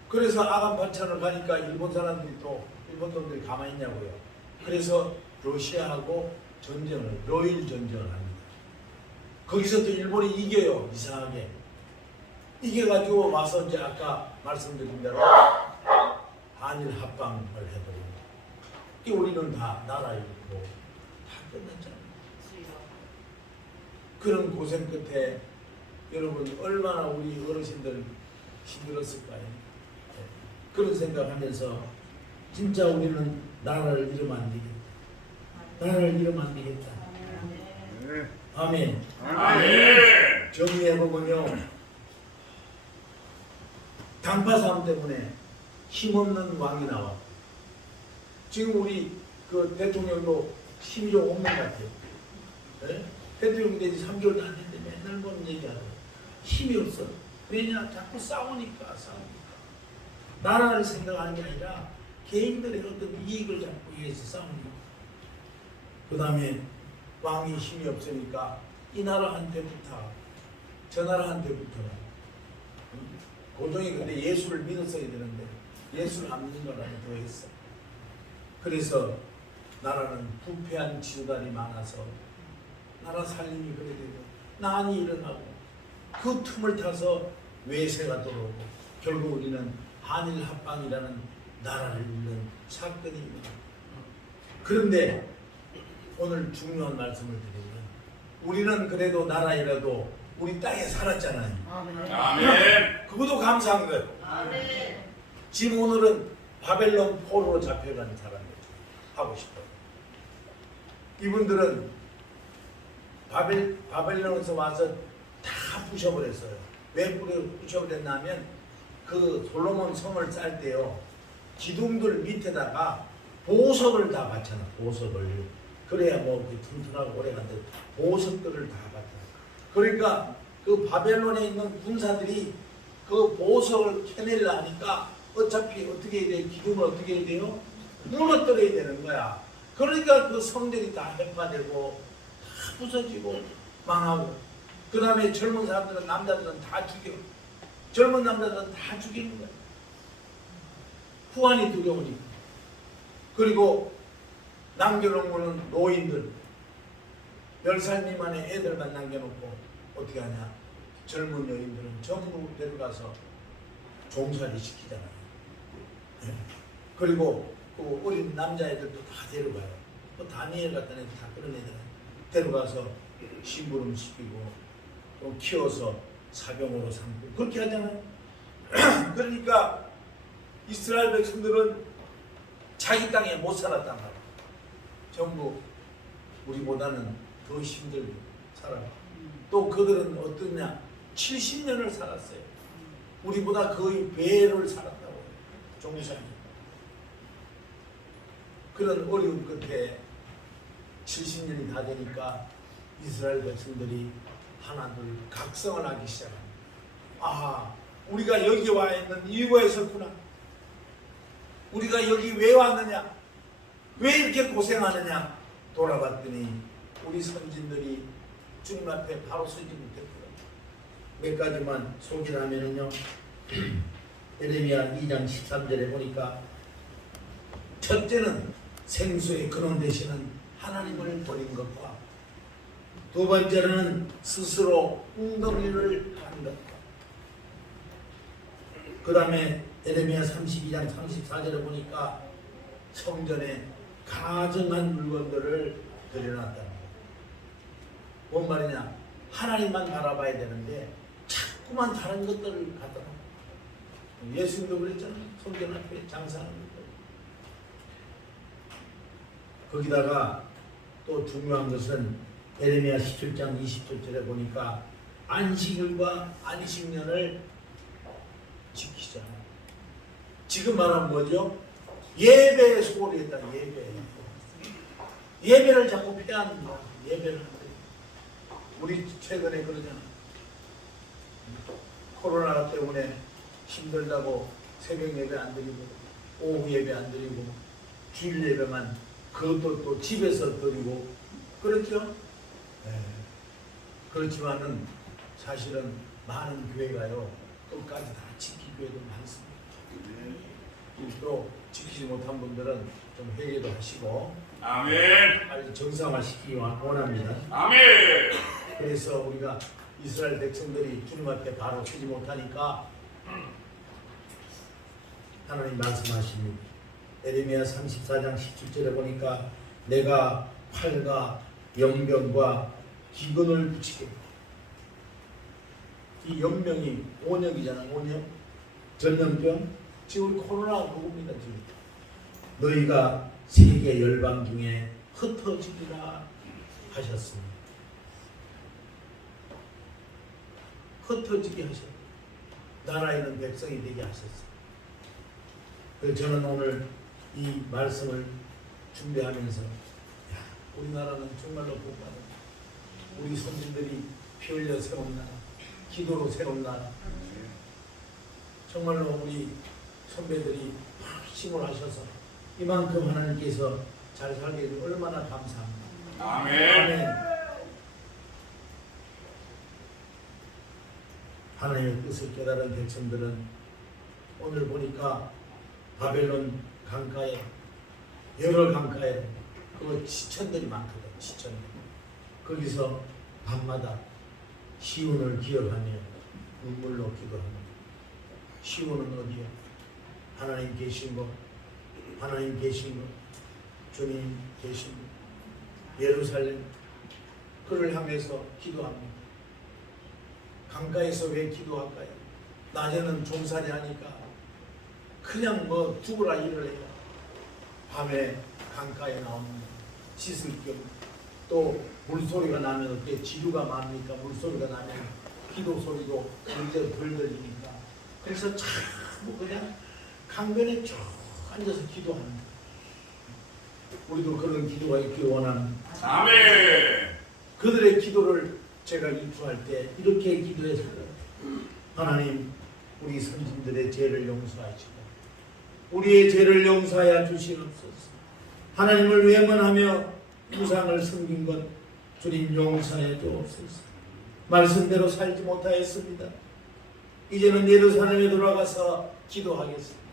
그래서 아간 파천을 가니까 일본 사람들이 또 일본 놈들이 가만히 있냐고요. 그래서 러시아하고 러일 전쟁을 합니다. 거기서 또 일본이 이겨요. 이상하게. 이겨가지고 와서 이제 아까 말씀드린 대로 한일 합방을 해버리고 우리는 다 나라 잃고 다 끝났잖아요. 그런 고생 끝에 여러분 얼마나 우리 어르신들 힘들었을까요? 그런 생각하면서 진짜 우리는 나라를 잃으면 안 되겠다. 나라를 잃으면 안 되겠다. 아멘. 아멘. 정리해보면요. 당파싸움 때문에 힘없는 왕이 나와. 지금 우리 그 대통령도 힘이 좀 없는 것 같아요. 네? 대통령 된지 3개월도 안 됐는데 맨날 뭔 얘기하고 힘이 없어. 왜냐? 자꾸 싸우니까. 나라를 생각하는 게 아니라 개인들의 어떤 이익을 잡고 위해서 싸우니까. 그 다음에 왕이 힘이 없으니까 이 나라한테부터 저 나라한테부터. 고종이 근데 예수를 믿었어야 되는데 예수를 안 믿는 거라고 더 했어. 그래서 나라는 부패한 지도단이 많아서 나라 살림이 그래 되고 난이 일어나고 그 틈을 타서 외세가 들어오고 결국 우리는 한일 합방이라는 나라를 잃는 사건입니다. 그런데 오늘 중요한 말씀을 드리면 우리는 그래도 나라이라도 우리 땅에 살았잖아요. 아멘. 그것도 감사한 거예요. 지금 오늘은 바벨론 포로로 잡혀가는 사람들 하고 싶어요. 이분들은 바벨론에서 와서 다 부셔버렸어요. 왜 부셔버렸냐면 그 솔로몬 성을 쌀 때요 기둥들 밑에다가 보석을 다 받잖아. 보석을. 그래야 뭐 튼튼하고 오래간데 보석들을 다 받잖아. 그러니까 그 바벨론에 있는 군사들이 그 보석을 캐내려 하니까 어차피 어떻게 해야 돼? 기둥을 어떻게 해야 돼요? 무너뜨려야 되는 거야. 그러니까 그 성들이 다 해파되고 다 부서지고 망하고 그 다음에 젊은 사람들은 남자들은 다 죽여. 젊은 남자들은 다 죽이는 거야. 후환이 두려우니까. 그리고 남겨놓은 노인들 10살 미만의 애들만 남겨놓고 어떻게 하냐. 젊은 여인들은 전부 데려가서 종살이 시키잖아요. 네. 그리고 그 어린 남자애들도 다 데려가요. 또 다니엘 같은 애들 다 그런 애들 데려가서 심부름 시키고 또 키워서 사병으로 삼고 그렇게 하잖아요. 그러니까 이스라엘 백성들은 자기 땅에 못 살았단 말이에요. 전부 우리보다는 더 힘들게 살아요. 또 그들은 어떠냐? 70년을 살았어요. 우리보다 거의 배를 살았다고 해요. 종사님. 그런 어려운 끝에 70년이 다 되니까 이스라엘 백성들이 하나둘 각성을 하기 시작합니다. 아, 우리가 여기 와 있는 이유가 있었구나. 우리가 여기 왜 왔느냐? 왜 이렇게 고생하느냐? 돌아봤더니 우리 선진들이 주님 앞에 바로 서지 못했거든요. 몇 가지만 소개를 하면은요. 에레미야 2장 13절에 보니까 첫째는 생수의 근원 되시는 하나님을 버린 것과 두 번째는 스스로 웅덩이를 한 것과 그 다음에 에레미야 32장 34절에 보니까 성전에 가증한 물건들을 들여놨다는 거예요. 뭔 말이냐? 하나님만 바라봐야 되는데 자꾸만 다른 것들을 갖다 놔. 예수님도 그랬잖아요. 성전 앞에 장사하는 거. 거기다가 또 중요한 것은 에레미야 17장 20절에 보니까 안식일과 안식년을 지키자. 지금 말하면 뭐죠? 예배에 소홀히 했다. 예배를 자꾸 폐하는 거야. 예배를 안 돼. 우리 최근에 그러잖아. 코로나 때문에 힘들다고 새벽 예배 안 드리고 오후 예배 안 드리고 주일 예배만 그것도 또 집에서 드리고 그렇죠? 네. 그렇지만은 사실은 많은 교회가요 끝까지 다 지킬 교회도 많습니다. 또 지키지 못한 분들은 좀 회개도 하시고 아멘. 빨리 정상화시키기 원합니다. 아멘. 그래서 우리가 이스라엘 백성들이 주님 앞에 바로 서지 못하니까 하나님 말씀하십니다. 에레미야 34장 17절에 보니까 내가 활과 영병과 기근을 붙이게. 이 영병이 온역이잖아. 온역. 전염병. 지금 우리 코로나 그겁니다. 지금. 너희가 세계 열방 중에 흩어지리라 하셨습니다. 흩어지게 하셨다. 나라에 있는 백성이 되게 하셨습니다. 그래서 저는 오늘 이 말씀을 준비하면서 우리나라는 정말로 복받은 우리 선진들이 피 흘려 세운 나라, 기도로 세운 나라. 정말로 우리 선배들이 힘을 하셔서 이만큼 하나님께서 잘 살게 해주면 얼마나 감사합니다. 아멘. 하나님의 뜻을 깨달은 백성들은 오늘 보니까 바벨론 강가에 여러 강가에 그 지천들이 많거든. 지천들. 거기서 밤마다 시온을 기억하며 눈물로 기도합니다. 시온은 어디야? 하나님 계신 곳, 하나님 계신 곳, 주님 계신 곳, 예루살렘. 그를 향해서 기도합니다. 강가에서 왜 기도할까요? 낮에는 종살이 하니까 그냥 뭐 죽으라 일을 해요. 밤에 강가에 나오는 씻을 겸 또 물소리가 나면 어떻게 지류가 많으니까 물소리가 나면 기도 소리도 굉장히 덜 들리니까 그래서 참 그냥 강변에 쭉 앉아서 기도합니다. 우리도 그런 기도가 있길 원합니다. 아멘. 그들의 기도를 제가 인수할 때 이렇게 기도해서 하나님 우리 선진들의 죄를 용서하시고 우리의 죄를 용서하여 주시옵소서. 하나님을 외면하며 우상을 섬긴 것 주님 용서해 주옵소서. 말씀대로 살지 못하였습니다. 이제는 예루살렘에 돌아가서 기도하겠습니다.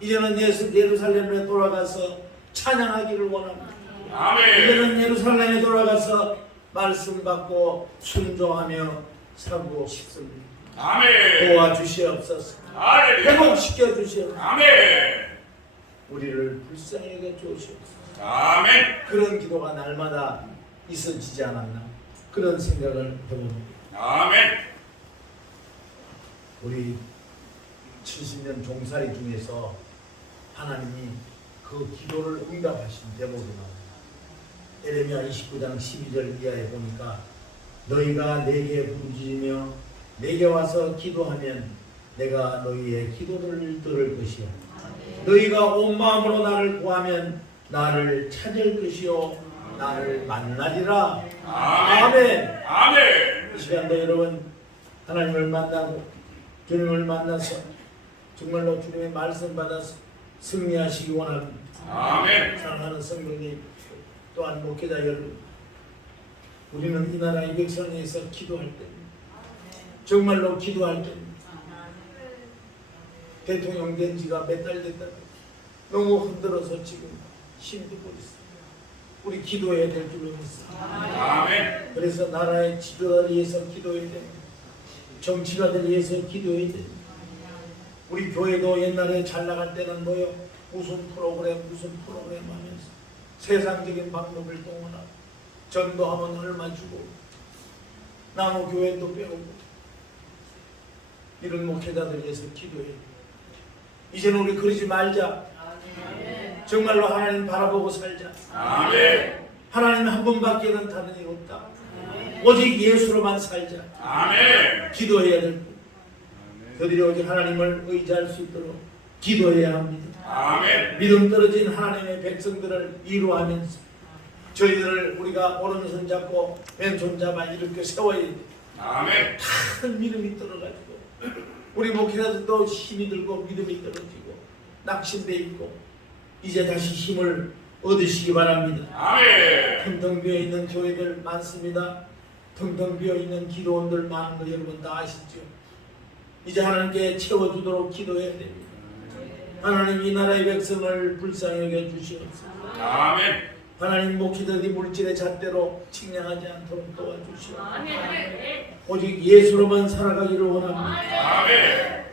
이제는 예루살렘에 돌아가서 찬양하기를 원합니다. 아멘. 이제는 예루살렘에 돌아가서 말씀 받고 순종하며 살고 싶습니다. 아멘. 도와주시옵소서. 할렐루야. 회복시켜 주시옵소서. 아멘. 우리를 불쌍히 여겨 주시옵소서. 아멘. 그런 기도가 날마다 있어지지 않았나 그런 생각을 해봅니다. 아멘. 우리 70년 종살이 중에서 하나님이 그 기도를 응답하신 대목이 나옵니다. 에레미야 29장 12절 이하에 보니까 너희가 내게 부르짖으며 내게 와서 기도하면 내가 너희의 기도를 들을 것이요 너희가 온 마음으로 나를 구하면 나를 찾을 것이요 나를 만나리라. 아멘. 아멘. 이 시간도 여러분 하나님을 만나고 주님을 만나서 정말로 주님의 말씀 받아서 승리하시기 원합니다. 아멘. 사랑하는 성도님 또한 목회자 여러분, 우리는 이 나라의 백성을 위해서 기도할 때 정말로 기도할 때 대통령 된 지가 몇 달 됐다 너무 흔들어서 지금 힘들고 있어요. 우리 기도해야 될 줄로 믿습니다. 아멘. 그래서 나라의 지도자를 위해서 기도해야 됩니다. 정치가들 위해서 기도해야 됩니다. 우리 교회도 옛날에 잘 나갈 때는 뭐요? 무슨 프로그램 하면서 세상적인 방법을 동원하고 전도하면 얼마 주고 나무 교회도 빼오고 이런 목회자들 위해서 기도해요. 이제는 우리 그러지 말자. 정말로 하나님 바라보고 살자. 아멘. 하나님 한 분밖에는 다른 이 없다. 오직 예수로만 살자. 아멘. 기도해야 될 것. 그들이 오직 하나님을 의지할 수 있도록 기도해야 합니다. 아멘. 믿음 떨어진 하나님의 백성들을 위로하면서 저희들을 우리가 오른손 잡고 왼손 잡아 이렇게 세워야 돼. 아멘. 큰 믿음이 떨어가지고 우리 목회자들도 힘이 들고 믿음이 떨어지고 낙심돼 있고 이제 다시 힘을 얻으시기 바랍니다. 아멘. 텅텅 비어 있는 교회들 많습니다. 텅텅 비어 있는 기도원들 많은 거 여러분 다 아시죠? 이제 하나님께 채워주도록 기도해야 됩니다. 하나님 이 나라의 백성을 불쌍히 여겨 주시옵소서. 아멘. 하나님 목회자들이 물질의 잣대로 측량하지 않도록 도와주시옵소서. 오직 예수로만 살아가기를 원합니다. 아멘.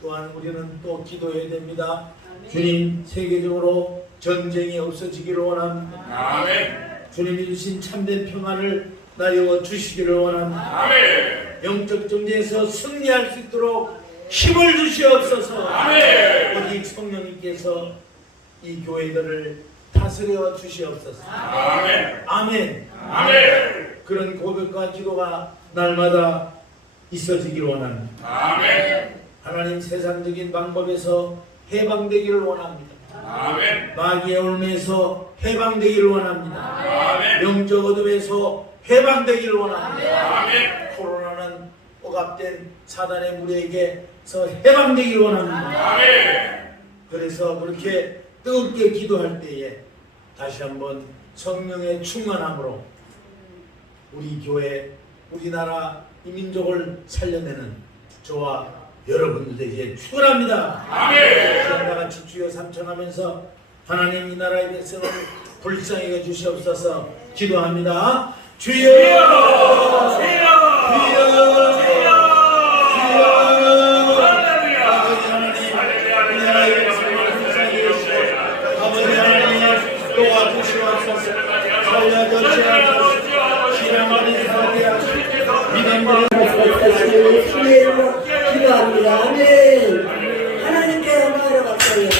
또한 우리는 또 기도해야 됩니다. 주님 세계적으로 전쟁이 없어지기를 원합니다. 아멘. 주님이 주신 참된 평안을 나여 주시기를 원합니다. 아멘. 영적 전쟁에서 승리할 수 있도록 힘을 주시옵소서. 아멘. 오직 성령님께서 이 교회들을 다스려 주시옵소서. 아멘. 아멘. 아멘. 그런 고백과 기도가 날마다 있어지기를 원합니다. 아멘. 하나님 세상적인 방법에서 해방되기를 원합니다. 아멘. 마귀의 올매에서 해방되기를 원합니다. 아멘. 영적 어둠에서 해방되기를 원합니다. 아멘. 코로나는 억압된 사단의 무리에게서 해방되기를 원합니다. 아멘. 그래서 그렇게 뜨겁게 기도할 때에 다시 한번 성령의 충만함으로 우리 교회, 우리나라 이 민족을 살려내는 저와 여러분들에게 축원합니다. 아멘. 다 같이 주여 삼천하면서 하나님 이 나라의 백성을 불쌍히 여겨 주시옵소서 기도합니다. 주여, 주여, 주여, 기도합니다. 아멘. 하나님께 영광을 받습니다.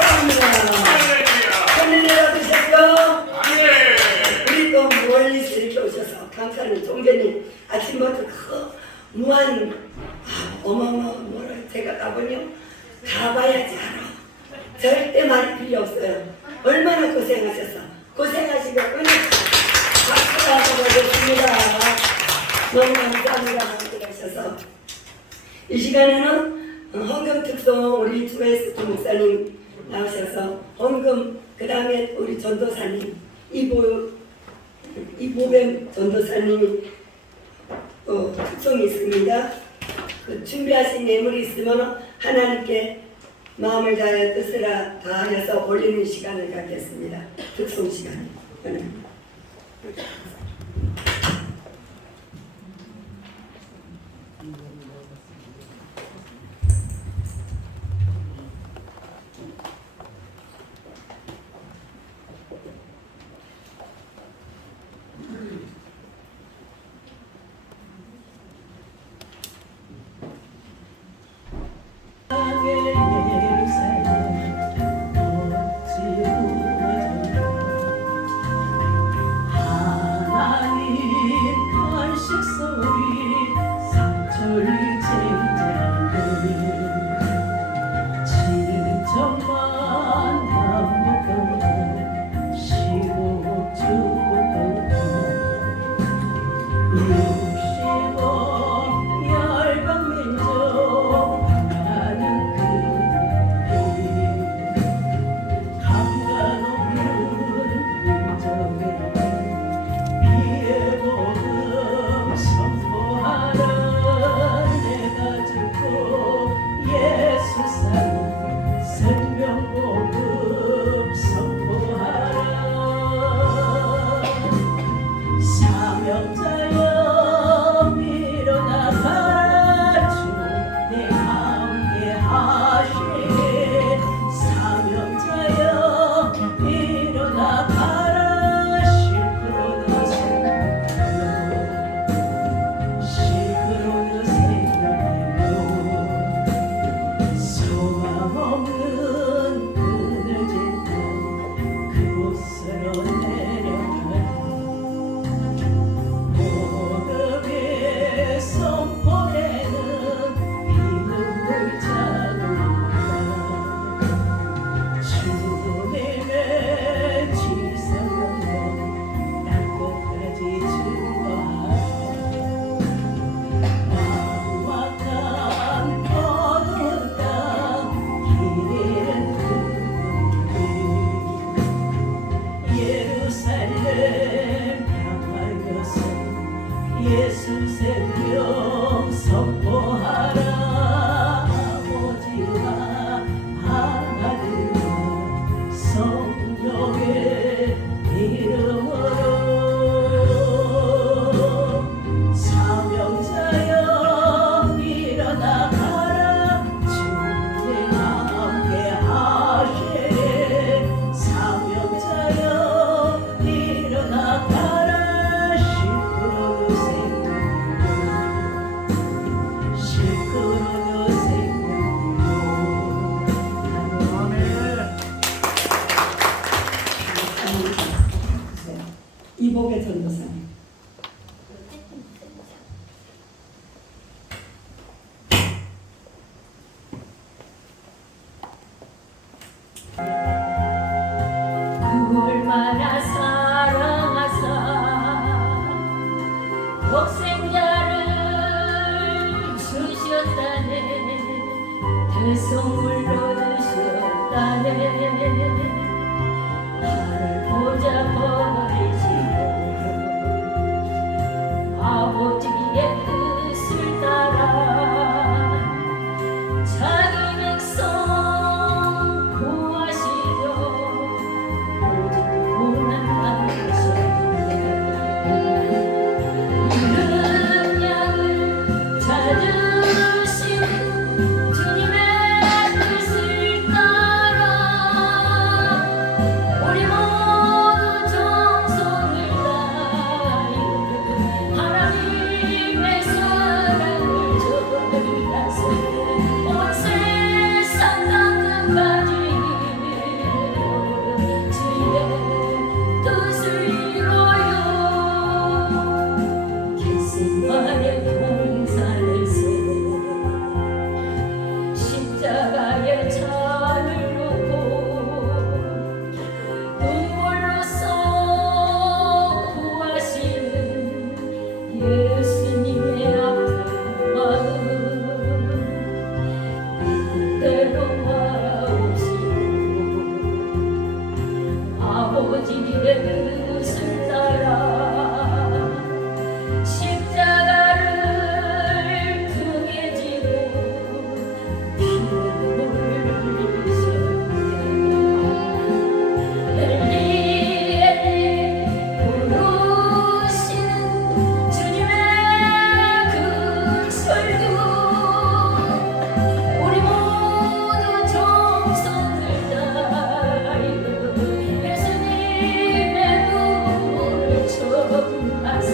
감사합니다. 하늘에 받으셨죠? 우리 또 멀리서 이렇게 오셔서 감사하는 종교님 아침부터 무한 뭐라 제가 가보뇨 가봐야지 알아. 절대 말이 필요 없어요. 얼마나 고생하셨어. 고생하시고 끊어 박수를 하고 계십니다. 너무 감사합니다. 함께하셔서 이 시간에는 헌금 특송 우리 주에스 목사님 나오셔서 헌금 그 다음에 우리 전도사님 이보뱀 전도사님이 특송이 있습니다. 그 준비하신 예물이 있으면 하나님께 마음을 다하여 뜻을 다하여서 올리는 시간을 갖겠습니다. 특송 시간. 사명자여 예수 생명 선포하라. 아버지와 하나님과 성령의 이름으로 사명자여 일어나 가라. 주님과 함께 하시네. 사명자여 일어나 가라. 시끄러운 생명이여 시끄러운 생명이여. 이복의 전도사님. 얼마나 사랑하사 독생자를 주셨다네. 대성물로 주셨다네. 나를 보자 버리시고 아버지의 뜻을 따라 자기 백성 구하시려 오직 고난만 하셨네. 이른 양을 찾으신 주님의 뜻을 따라 우리 모두 정성을 다하여 하나님의 사랑을 전하세. 온 세상 땅끝까지 주의 뜻을 이루어 겟세마네 동산에서 십자가의 잔을 놓고 눈물로써 구하시는 예수님의 아픈 마음 그대로 마옵시고 아버지의 뜻을 따라 십자가를 등에 지고 피를 흘리셨네. 엘리 엘리 부르시는 주님의 그 설교 우리 모두 정성을 다하여 예수님의 눈물을 전하세.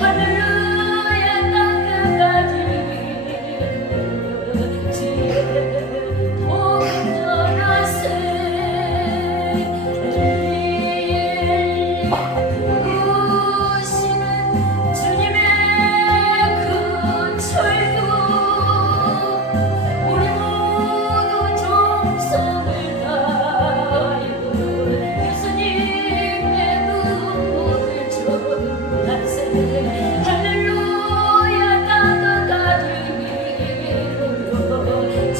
할렐루야 땅끝까지 주의 복음 전하세. 부르시는 주님의 그 철도 우리 모두 정성을 다하여 예수님의 눈물을 전하세. 할렐루야 땅끝까지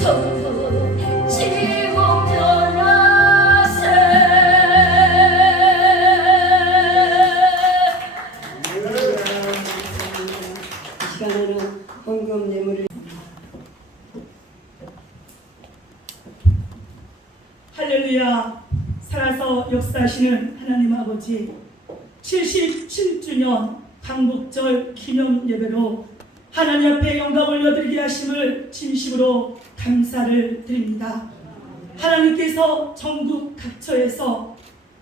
전부 지옥 전하세. 이 시간에는 헌금 예물을 할렐루야. 살아서 역사하시는 하나님 아버지, 77주년 강복절 기념 예배로 하나님 앞에 영광 올려드리게 하심을 진심으로 감사를 드립니다. 하나님께서 전국 각처에서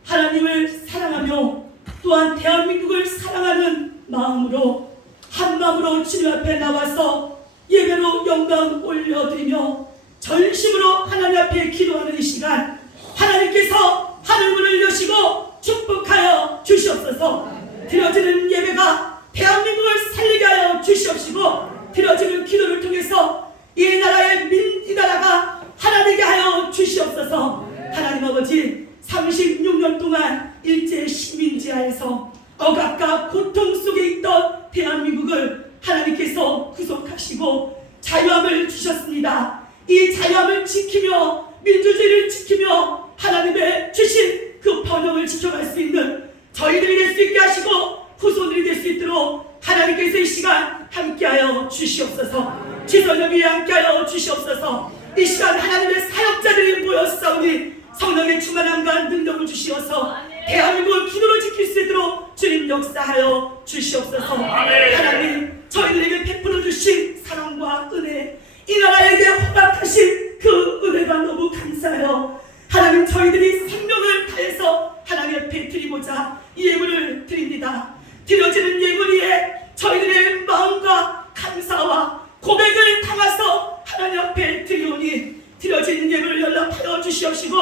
하나님을 사랑하며 또한 대한민국을 사랑하는 마음으로 한 마음으로 주님 앞에 나와서 예배로 영광 올려드리며 전심으로 하나님 앞에 기도하는 이 시간, 하나님께서 하늘문을 여시고 축복하여 주시옵소서. 드려지는 예배가 대한민국을 살리게 하여 주시옵시고, 드려지는 기도를 통해서 이 나라가 하나 되게 하여 주시옵소서. 하나님 아버지, 36년 동안 일제 식민지하에서 억압과 고통 속에 있던 대한민국을 하나님께서 구속하시고 자유함을 주셨습니다. 이 자유함을 지키며 민주주의를 지키며 하나님의 주신 그 번영을 지켜갈 수 있는 저희들이 될 수 있게 하시고 후손들이 될 수 있도록 하나님 하나님께서 이 시간 함께하여 주시옵소서. 지선을 위해 함께하여 주시옵소서. 이 시간 하나님의 사역자들이 모였사오니 성령의 충만함과 능력을 주시어서 대한민국을 기도로 지킬 수 있도록 주님 역사하여 주시옵소서. 하나님, 저희들에게 베풀어 주신 사랑과 은혜, 이 나라에게 허락하신 그 은혜가 너무 감사해요. 하나님, 저희들이 생명을 다해서 하나님 앞에 드리고자 예물을 드립니다. 드려지는 예물 위에 저희들의 마음과 감사와 고백을 담아서 하나님 앞에 드리오니 드려지는 예물을 연락하여 주시옵시고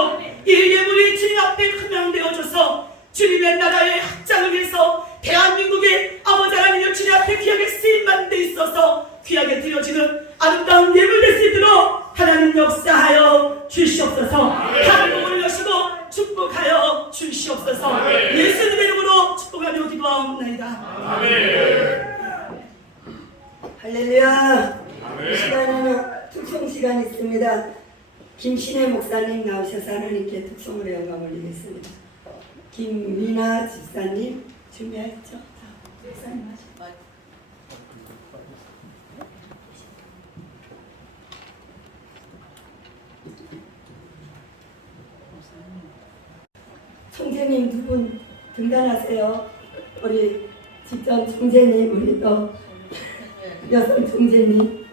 이 예물이 주님 앞에 흠양되어져서 주님의 나라의 확장을 위해서 대한민국의 아버지 하나님 주님 앞에 귀하게 쓰임받는 데 있어서 귀하게 드려지는 아름다운 예물 될 수 있도록 하나님 역사하여 주시옵소서. 하늘을 여시고 축복하여 주시옵소서. 예수님의 이름으로 축복하며 기도하옵나이다. 할렐루야. 이 시간에는 특송 시간이 있습니다. 김신혜 목사님 나오셔서 하나님께 특송으로 영광 올리겠습니다. 김미나 집사님 준비하셨죠? 목사님 하시죠. 총재님 두 분 등단하세요. 우리 직전 총재님, 우리 또 여성 총재님.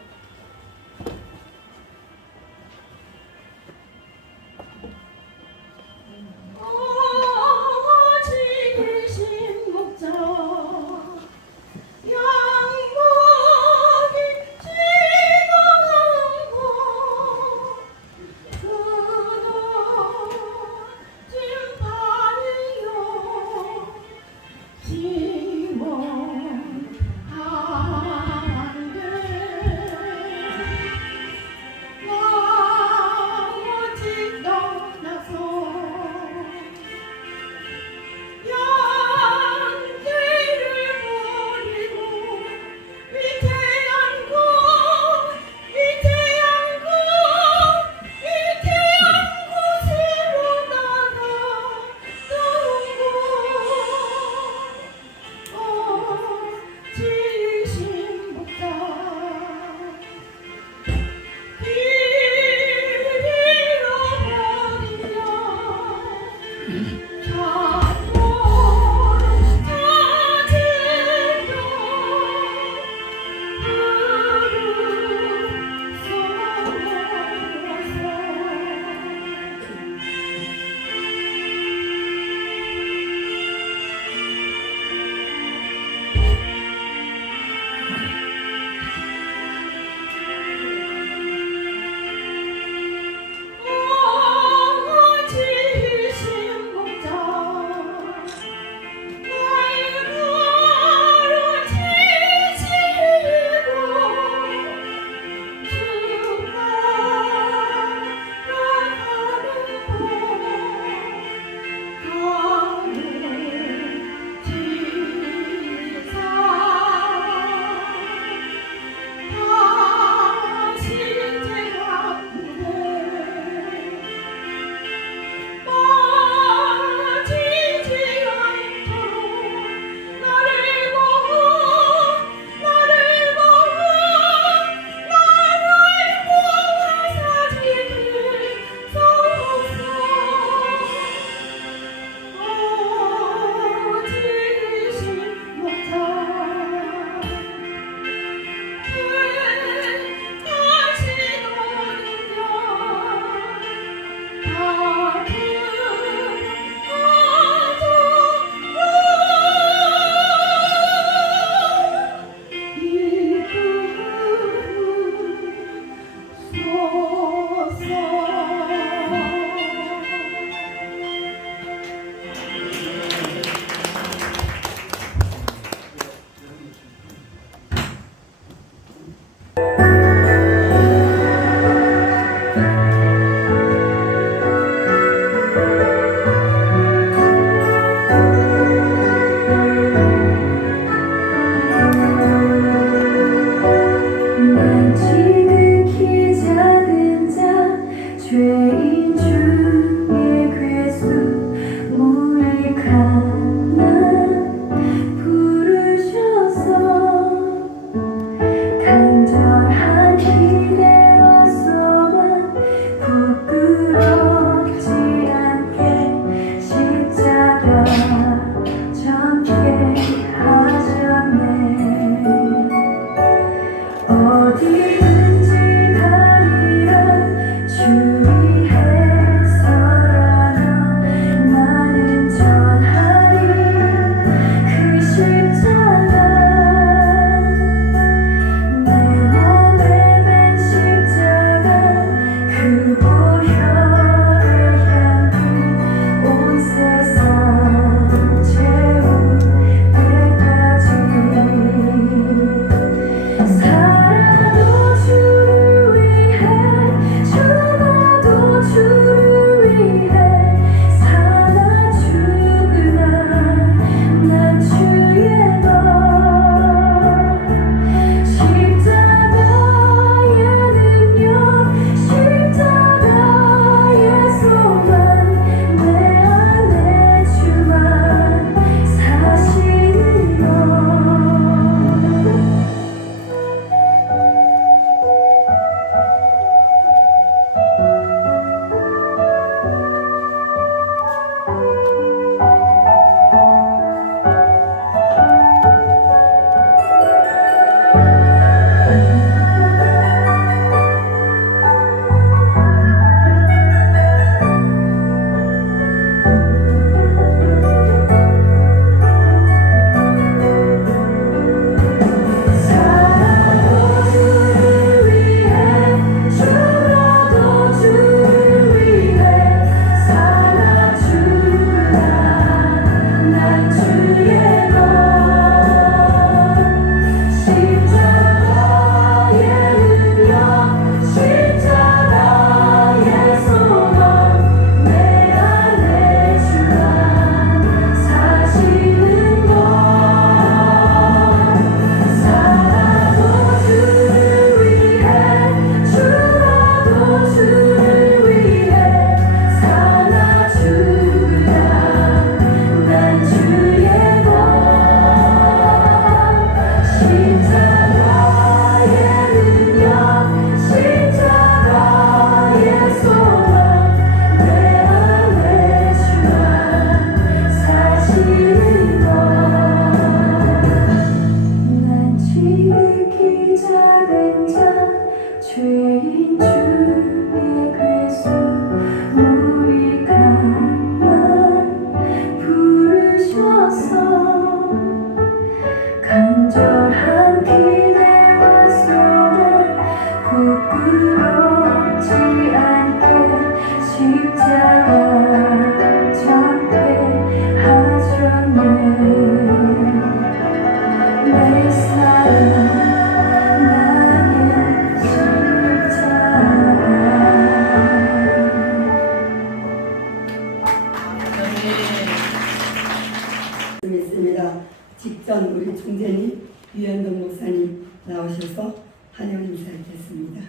전 우리 총재님 유현동 목사님 나오셔서 환영 인사 드렸습니다.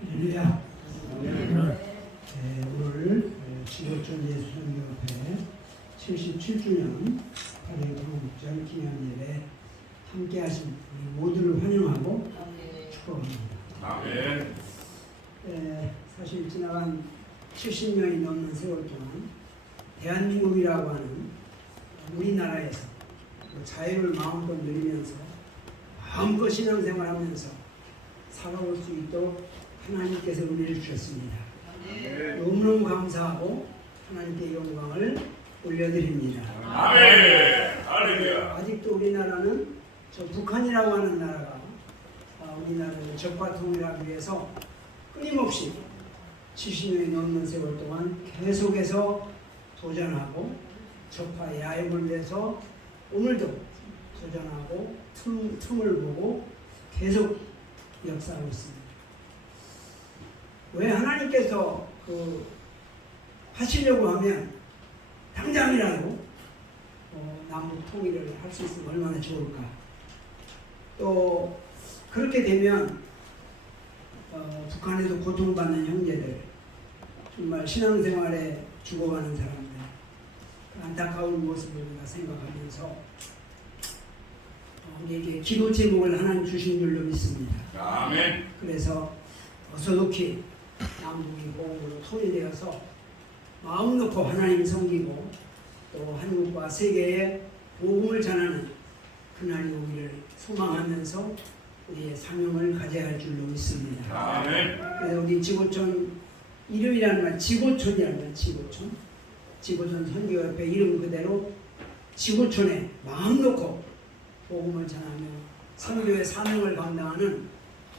할렐루야. 오늘 지구촌 예수선교협회 77주년 8회 광복절 기념예배 함께하신 우리 모두를 환영하고 축복합니다. 아멘. 사실 지나간 70년이 넘는 세월 동안 대한민국이라고 하는 우리나라에서 자유를 마음껏 누리면서 마음껏 신앙생활하면서 살아올 수 있도록 하나님께서 은혜를 주셨습니다. 너무너무 감사하고 하나님께 영광을 올려드립니다. 아멘. 할렐루야. 아직도 우리나라는 저 북한이라고 하는 나라가 우리나라의 적과 통일하기 위해서 끊임없이 70년이 넘는 세월 동안 계속해서 도전하고 적과 야욕을 내서 오늘도 도전하고 틈을 보고 계속 역사하고 있습니다. 왜 하나님께서 하시려고 하면 당장이라도 남북 통일을 할 수 있으면 얼마나 좋을까. 또 그렇게 되면 북한에도 고통받는 형제들, 정말 신앙생활에 죽어가는 사람들, 안타까운 모습을 우리가 생각하면서 우리에게 기도 제목을 하나님 주신 줄로 믿습니다. 아멘. 그래서 어서독히 남북이 복음으로 통일되어서 마음 놓고 하나님 섬기고 또 한국과 세계에 복음을 전하는 그날이 오기를 소망하면서 우리의 사명을 가져야 할 줄로 믿습니다. 아멘. 그래서 우리 지구촌 이름이라는 말, 지구촌이라는 말, 지구촌 선교협회 이름 그대로 지구촌에 마음 놓고 복음을 전하며 선교의 사명을 감당하는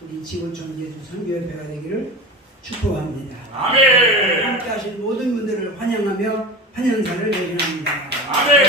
우리 지구촌 예수 선교협회가 되기를 축복합니다. 아멘. 함께 하신 모든 분들을 환영하며 환영사를 내려합니다. 아멘.